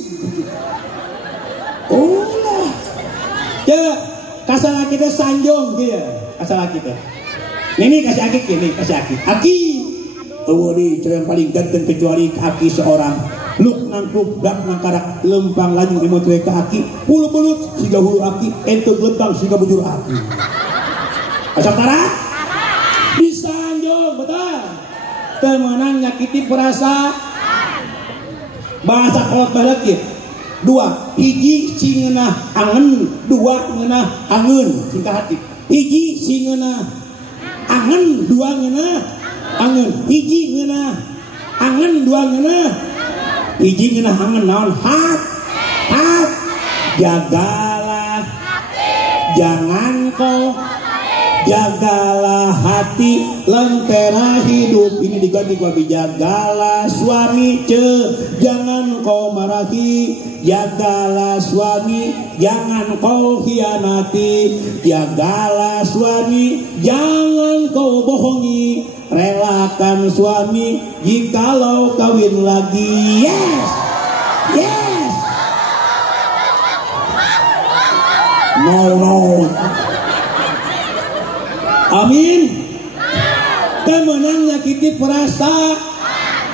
Oh lah. Ya, kasalaki teh sanjong kieu. Kasalaki teh. Ini kasih Aki ini, kasih Aki. Aki. Eueuh di yang paling ganteng kecuali Aki seorang. Luk nangkup dak nangkarak lempang laju imut we ka Aki. Hulu belut siga hulu Aki, ente lempang siga bujur Aki. Asal tara? Disanjong betul. Temenang nyakiti perasa. Bahasa kolot balik ya. 2 hiji singeunah angen, 2 ngeunah angeun singkat hati. Hiji singeunah angen, 2 ngeunah angeun. Hiji ngeunah angen, 2 ngeunah. Hiji ngeunah angen naon? Hat. Jagalah jangan kau jagalah hati lentera hidup. Ini diganti gua jagalah suami jangan kau marahi. Jagalah suami jangan kau khianati. Jagalah suami jangan kau bohongi. Relakan suami jikalau kawin lagi. Yes. No. Amin. Temenang nyakiti perasa.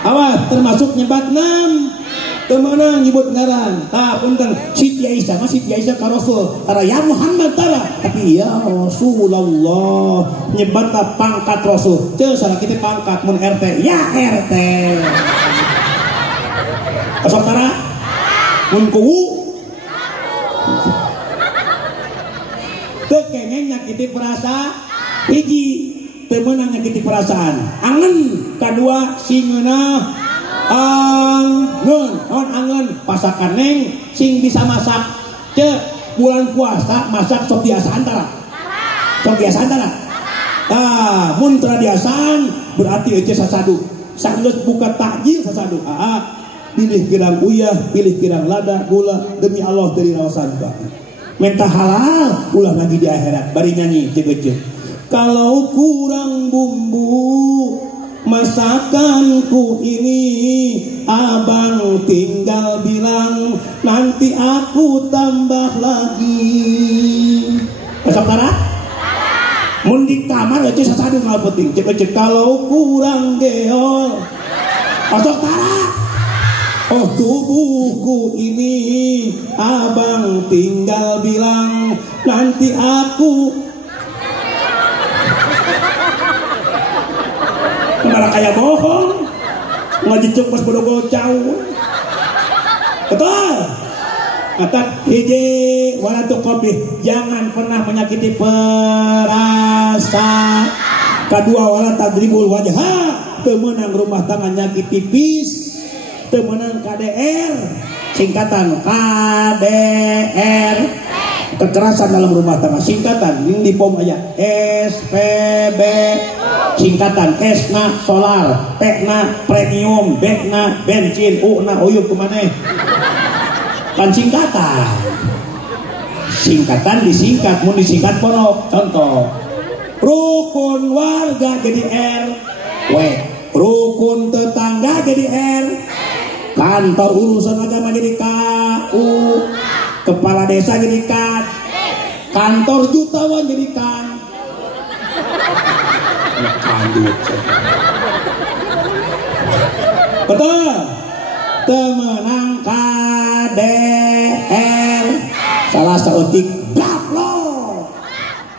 Awas termasuk nyebat 6. Temenang nyebut ngaran. Punten Siti Aisyah ka Rasul. Tara ya Muhammad tara. Tapi ya Rasulullah nyebat pangkat Rasul. Teu salah kita pangkat mun RT. Ya RT. Asal tara. Mun kuwu. Teu kengeng nyakiti perasa. Hiji temenang nyakiti perasaan. Angen. 2 singeunah angen. Naon angen? Pasakan neng sing bisa masak. Bulan puasa masak sok biasa antara. Mun tradiasan berarti ece sasadu. Sanggeus buka takjil sasadu. Pilih kirang uyah, pilih kirang lada, gula demi Allah dari rawasan Pak. Minta halal ulah lagi di akhirat. Bari nyanyi cek. Kalau kurang bumbu masakanku ini, abang tinggal bilang nanti aku tambah lagi. Besok tara? Mun di kamar aja sasadu nggak penting. Cek kalau kurang geol. Besok tara? Oh tubuhku ini, abang tinggal bilang nanti aku. Malah kayak bohong, ngajicuk pas bodoh jauh. Betul. Kata hiji walatu qabih, jangan pernah menyakiti perasa. 2 wala tadribul wajha, temenang rumah tangga nyakiti pis. Temenang KDR. singkatan KDR, kekerasan dalam rumah tangga, singkatan ini di pom aja SPB, singkatan S na solar, P na premium, B na bensin, U na uyup kemana kan singkatan disingkat, mau disingkat porok. Contoh rukun warga jadi RW, rukun tetangga jadi R, kantor urusan agama jadi KU, kepala desa jadi KAD, kantor jutawan jadi KAN. Betul. Temenang KDR salah seotik gaplok.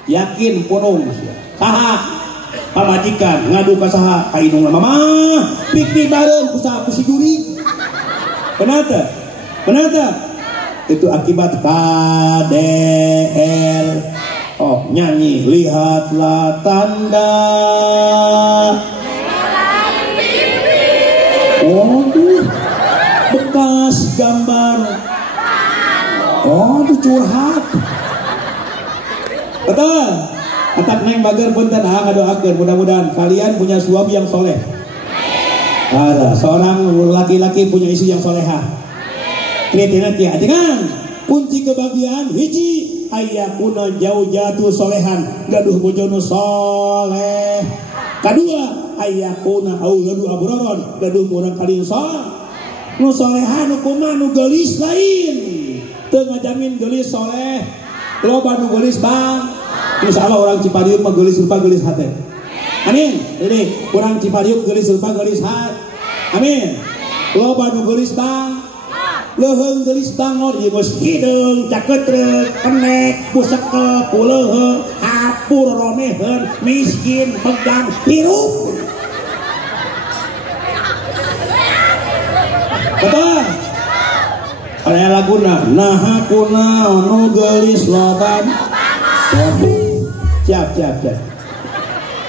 Yakin punung saha pamajikan ngadu ka saha ka indung mama pik-pik bareng kusaha ku si juri. Kenapa? Itu akibat KDR. Oh, nyanyi lihatlah tanda. Waduh, bekas gambar. Oh, itu curhat. Betul. Atap neng bager punten ngadoakeun mudah-mudahan kalian punya suami yang soleh. Ada seorang laki-laki punya istri yang solehah. Kriteria tiga dengan kunci kebahagiaan hiji ayakuna jauh jatuh solehan gaduh bojono soleh. Kedua ayakuna auladu abroron gaduh murang kalian soleh. Nu solehan nu kumaha nu geulis lain. Teu ngajamin geulis soleh. Loba nu geulis bang. Insyaallah orang Cipariuk mah geulis rupa geulis hate. Amin. Jadi orang Cipariuk geulis rupa geulis hate. Amin. Loba nu geulis bang. Leuheung geulis bangor ieu geus hideung caketrek kenek pusekel puleuheung hapur romeheun miskin pegang hirup. Betul. Aya laguna naha kunaon nu geulis loban. Siap.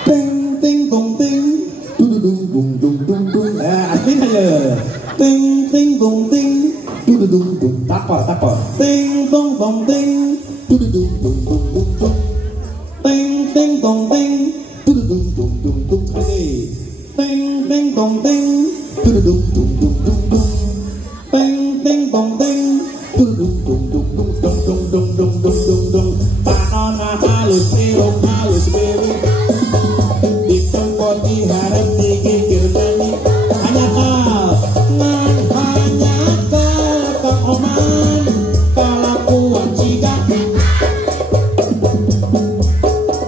Ting ting tong ting dudung dung dung dung dung. Aslinya ya. Ting ting tong ting dudung dung. Tapal. Ting tong tong ting dudung dung dung dung dung. Ting ting tong ting dudung dung dung dung. Oke. Ting ting tong ting dudung dung dung dung dung. Ting ting tong ting dudung dung dung dung dung dung dung dung dung dung. Panona halus pirung halus pirung. Di tempat diharap dikikir nani. Hanya kau Kang Oman kalakuan ciga.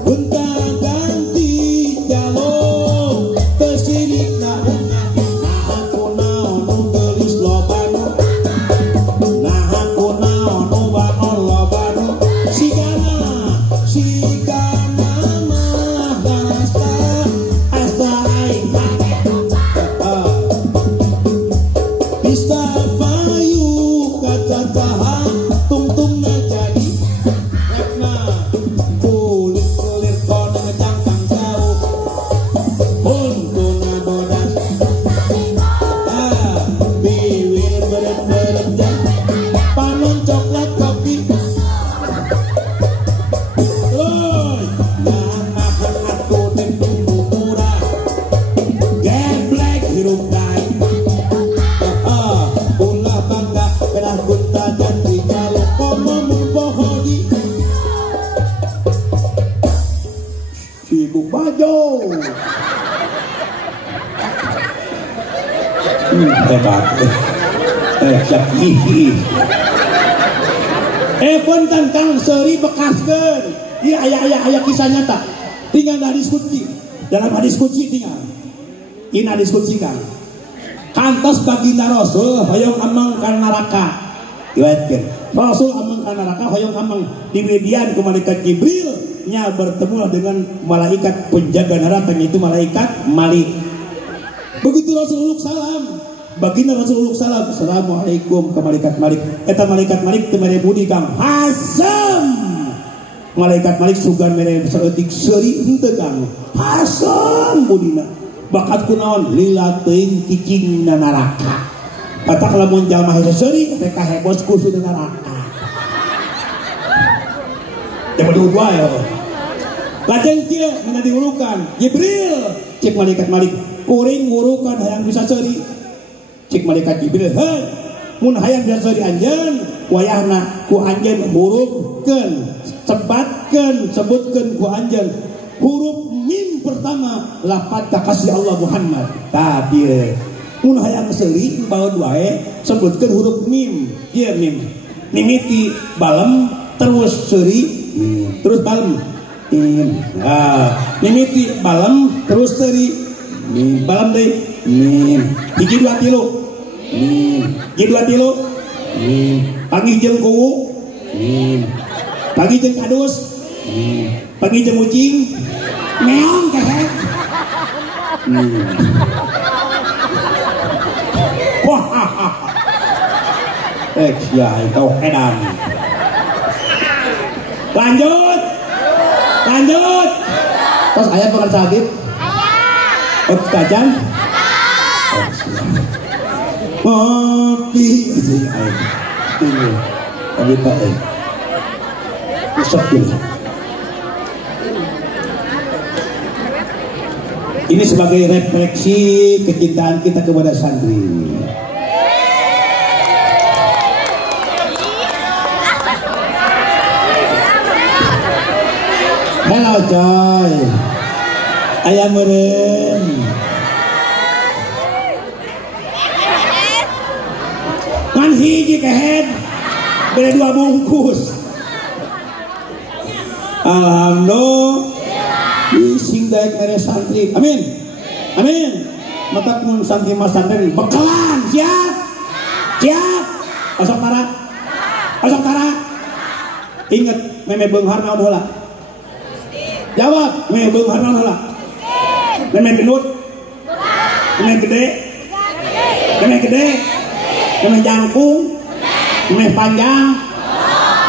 Gunta ganti jalur kesirik naunnya. Nah aku naon nu geulis lobanu. Nah aku naon nu bangun lobanu. Sigana mah asta aing bisa payu kaca tahan tungtungna jadi rekna kulit koneng cangkang jauh untuna bodas bibir beret jang panon coklat kopi loy jangan makan aku dan tunggu murah geblek hirup dai. Ulah bangga belah gunta janji jaluk komo mumpohodi sibuk bajo. Hebat. Siap hihi. Punten Kang Seuri bekaskeun. Ieu aya kisah nyata. Tinggal hadis qudsi. Dalam hadis qudsi tinggal. Ini hadis qudsi Kang. Kantos baginda Rasul hoyong amang kana neraka. Riwayatkeun. Rasul amang kana neraka hoyong amang diwedian ku malaikat Jibril nya bertemu dengan malaikat penjaga neraka yaitu malaikat Malik. Begitu Rasul uluk salam, baginda Rasul uluk salam, assalamualaikum ke malaikat Malik. Eta malaikat Malik teu mere budi Kang. Hasem. Malaikat Malik sugan mere saeutik seuri henteu Kang. Hasem budina. Bakat kunaon lila teuing cicingna neraka. Patak lamun jalma seuri teh kahebos kudu neraka. Coba dua ya. Lajeng kieu mina diurukan Jibril cik malaikat Malik kuring ngurukan hayang bisa seuri. Cik malaikat Jibril heuh mun hayang bisa seuri anjeun wayahna ku anjeun hurufkeun sebatkeun sebutkeun ku anjeun huruf mim pertama lapat kasih Allah Muhammad. Tah dieu mun hayang seuri baeud wae sebutkeun huruf mim. Ieu mim. Mimiti balem terus seuri terus balem. Mim. Mimiti balem terus seuri. Mim balem deui. Mim. Hiji 2 3. Mim. Hiji 2 3. Mim. Panggih jeung kuwu. Mim. Panggih jeung kadus. Mim. Panggih jeung ucing. Meong kehe. Mim. Wah. Ya itu edan. Lanjut. Terus ayat pengen sakit. Oh kacang. Mati. Ini. Tadi Pak. Besok dulu. Ini sebagai refleksi kecintaan kita kepada santri. Halo coy, ayam meren. Ngan hiji kehead, beda 2 bungkus. Alhamdulillah, sing daek mere santri. Amin, amin. Mata pun santri mas santri bekalan siap. Pasok tara. Ingat meme beunghar naon heula? Jawab, meme beunghar naon heula? Meme gendut. Meme gede. Meme jangkung. Meme panjang.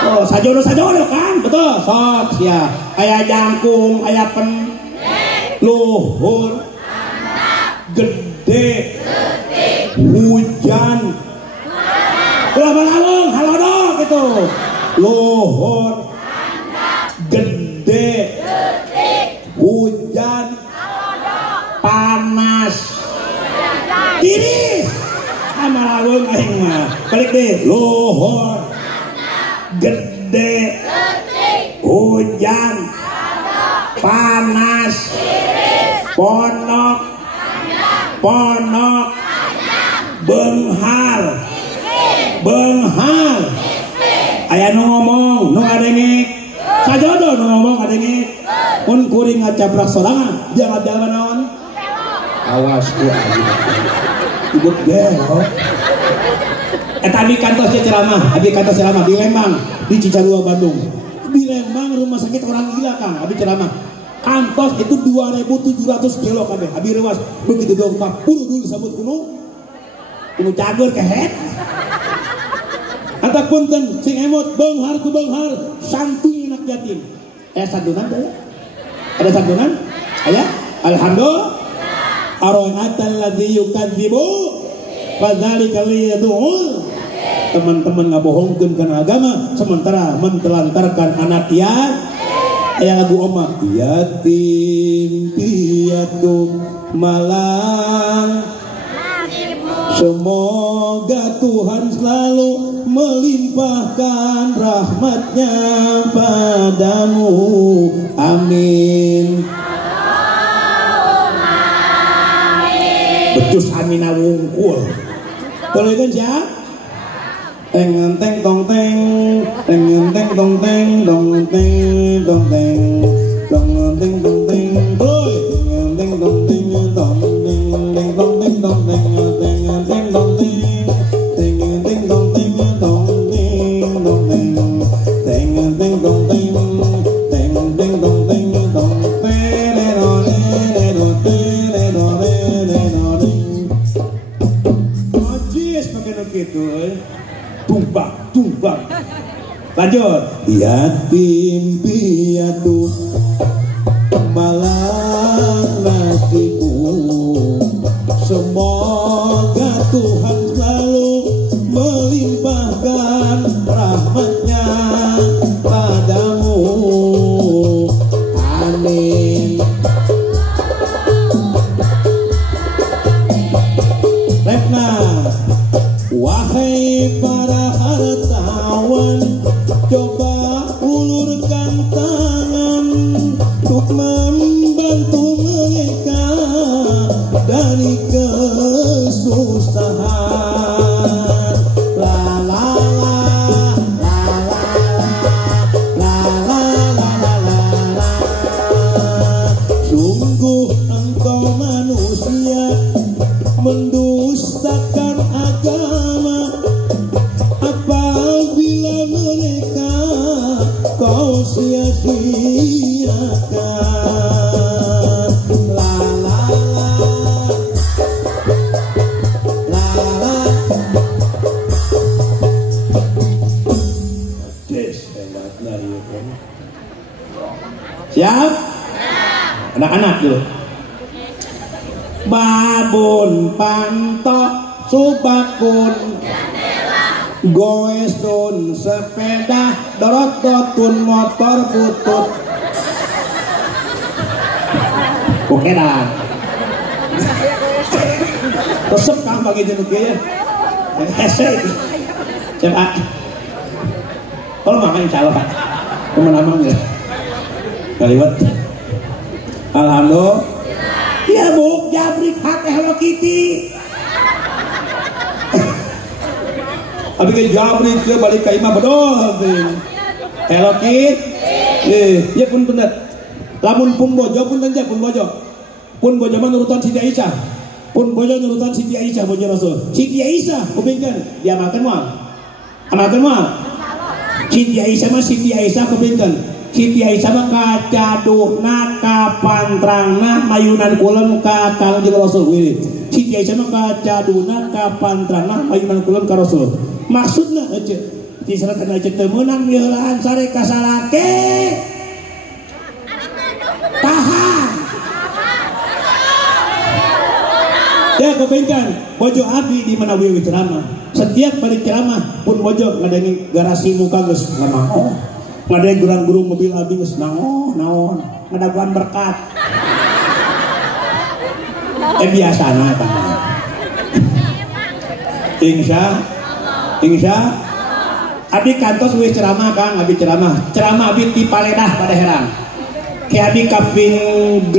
Oh, sajodo kan? Betul. Sok sia. Aya jangkung, aya pen luhur. Gede. Hujan. Ulah halodok itu. Luhur. Gede. Hujan. Panas. Tiris. Amalaweung aing mah. Balik deh. Luhur. Gede. Hujan. Panas. Ponok. Beunghar. Aya nu ngomong, nu ngadengek. Sajodo nu ngomong ngadengek. Mun kuring ngacabrak sorangan, dia ngabdal naon? Awas ku aja. Ibut gelo. Eta abi kantos ceramah di Lembang, di Cicarua Bandung. Di Lembang rumah sakit orang gila Kang, abi ceramah. Kantos itu 2.700 kilo kabeh. Abi rewas begitu dongkap dulu disambut kuno cager kehet. Ata punten sing emot beunghar ku beunghar santuy anak yatim. Santunan teh? Ada santunan? Aya? Alhamdulillah. Ara'aital ladzi yukadzibu fadzalika liyad'ul. Teman-teman ngabohongkeun kana agama sementara mentelantarkan anak yatim. Aya lagu oma yatim piatu malang. Semoga Tuhan selalu melimpahkan rahmatnya padamu. Amin. Betus amina wungkul. Tolong siap. Teng teng tong teng teng teng tong teng tong teng tong teng tong teng tong teng boy teng tong teng tong teng tong teng tong teng teng tong teng teng teng tong teng tong teng tong teng teng teng tong teng teng teng tong teng tong Majis pakai begitu tumbang. Lanjut. Yatim piatu malang nasibmu. Semoga Tuhan selalu Coba ulurkan tangan untuk membantu mereka dari kesusahan. La la la la la la la la la la. Sungguh engkau manusia mendustakan agama apabila mereka kau sia-siakan. La la la la la. Hebatnya ya kan. Siap? Anak-anak dulu. Babon pantok subakun goesun sepeda dorot-dotun motor putut. Oke dah. Resep kang bagi jenuh ya. Hese. Coba. Kalau makan calon teman-teman ya. Kaliwat. Alhamdulillah. Ya bu, jabrik hak Hello Kitty. Tapi ke jabrik ke balik ke imah bedol. Hello Kitty. Ya pun bener. Lamun pun bojo pun tenja pun bojo. Pun bojo mah nurutan Siti Aisyah. Pun bojo nurutan Siti Aisyah bojo Rasul. Siti Aisyah kupingkan dia makan mah. Makan mah. Siti Aisyah mah Siti Aisyah kupingkan. Siti Aisyah mah kacaduhna kapantrangna mayunan kulon ka Kangjeng Rasul. Siti Aisyah mah kacaduhna kapantrangna mayunan kulon ka Rasul. Maksudna aja di surat aja teu meunang meulaan sare kasalake. Tahan. Ya kebengkan bojo abi di mana wiwi ceramah. Setiap balik ceramah pun bojo ngadengi garasi muka geus ngomong. Ngadeng gurang-gurung mobil abi geus naon ngadaguan berkat. Biasana eta mah. Insya abi kantos we ceramah Kang, abi ceramah abi ti Paledah pada herang. Ki abi kaping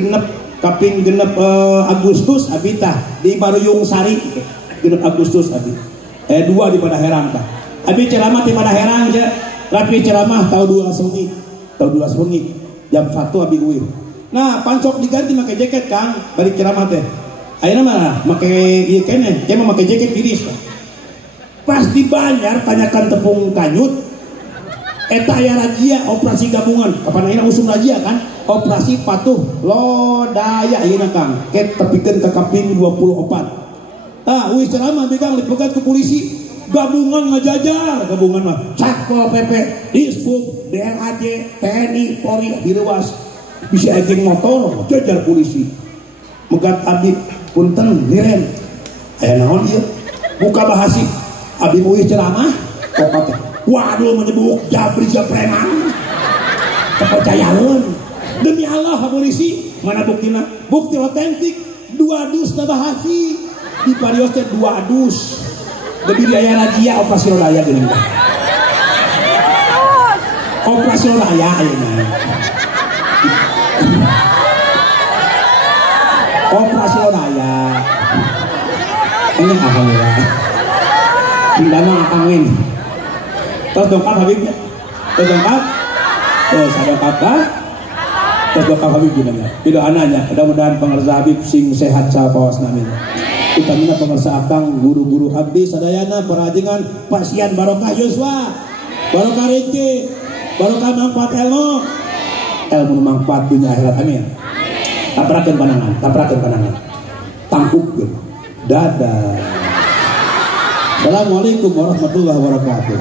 genep Agustus abi tah di Baruyung Sari genep Agustus abi. 2 di pada herang tah. Abi ceramah di pada herang je. Rapi ceramah tahun 2 wengi jam 1 abi uih. Nah pancok diganti pakai jaket Kang balik ceramah teh. Ayeuna mah make ieu keneh, dia mah make jaket tiris. Pas dibayar tanyakan tepung kanyut. Eta aya razia operasi gabungan. Kapan ayeuna usum razia kan? Operasi patuh lodaya ayeuna Kang. Ket tepikeun ka kaping 24. Uih ceramah bi Kang dipegat ke polisi. Gabungan ngajajar, gabungan mah Satpol PP, Disub, DLHJ, TNI, Polri direwas. Bisa ajeng motor, jajar polisi. Megat abdi punten direm. Aya naon ieu? Buka bahasi. Abdi uih ceramah, kok waduh menyebut jabri preman. Kepercayaan. Demi Allah polisi, mana buktina? Bukti otentik 2 dus na bahasi. Di parios teh 2 dus. Lebih daya razia operasi lodaya gini. Operasi lodaya ini. Operasi lodaya. Ini alhamdulillah. Tidak mau ngakangin. Terus dongkap Habib. Terus dongkap. Terus ada apa? Terus dongkap Habib gimana? Tidak anaknya. Mudah-mudahan pengerja Habib sing sehat sapawas namin. Utamina pengersa akang guru-guru abdi sadayana perajengan pasien barokah Yuswa, barokah Rizki, barokah manfaat ilmu manfaat dunia akhirat amin. Tabrakeun panangan tangkupkeun dadah. Assalamualaikum warahmatullahi wabarakatuh.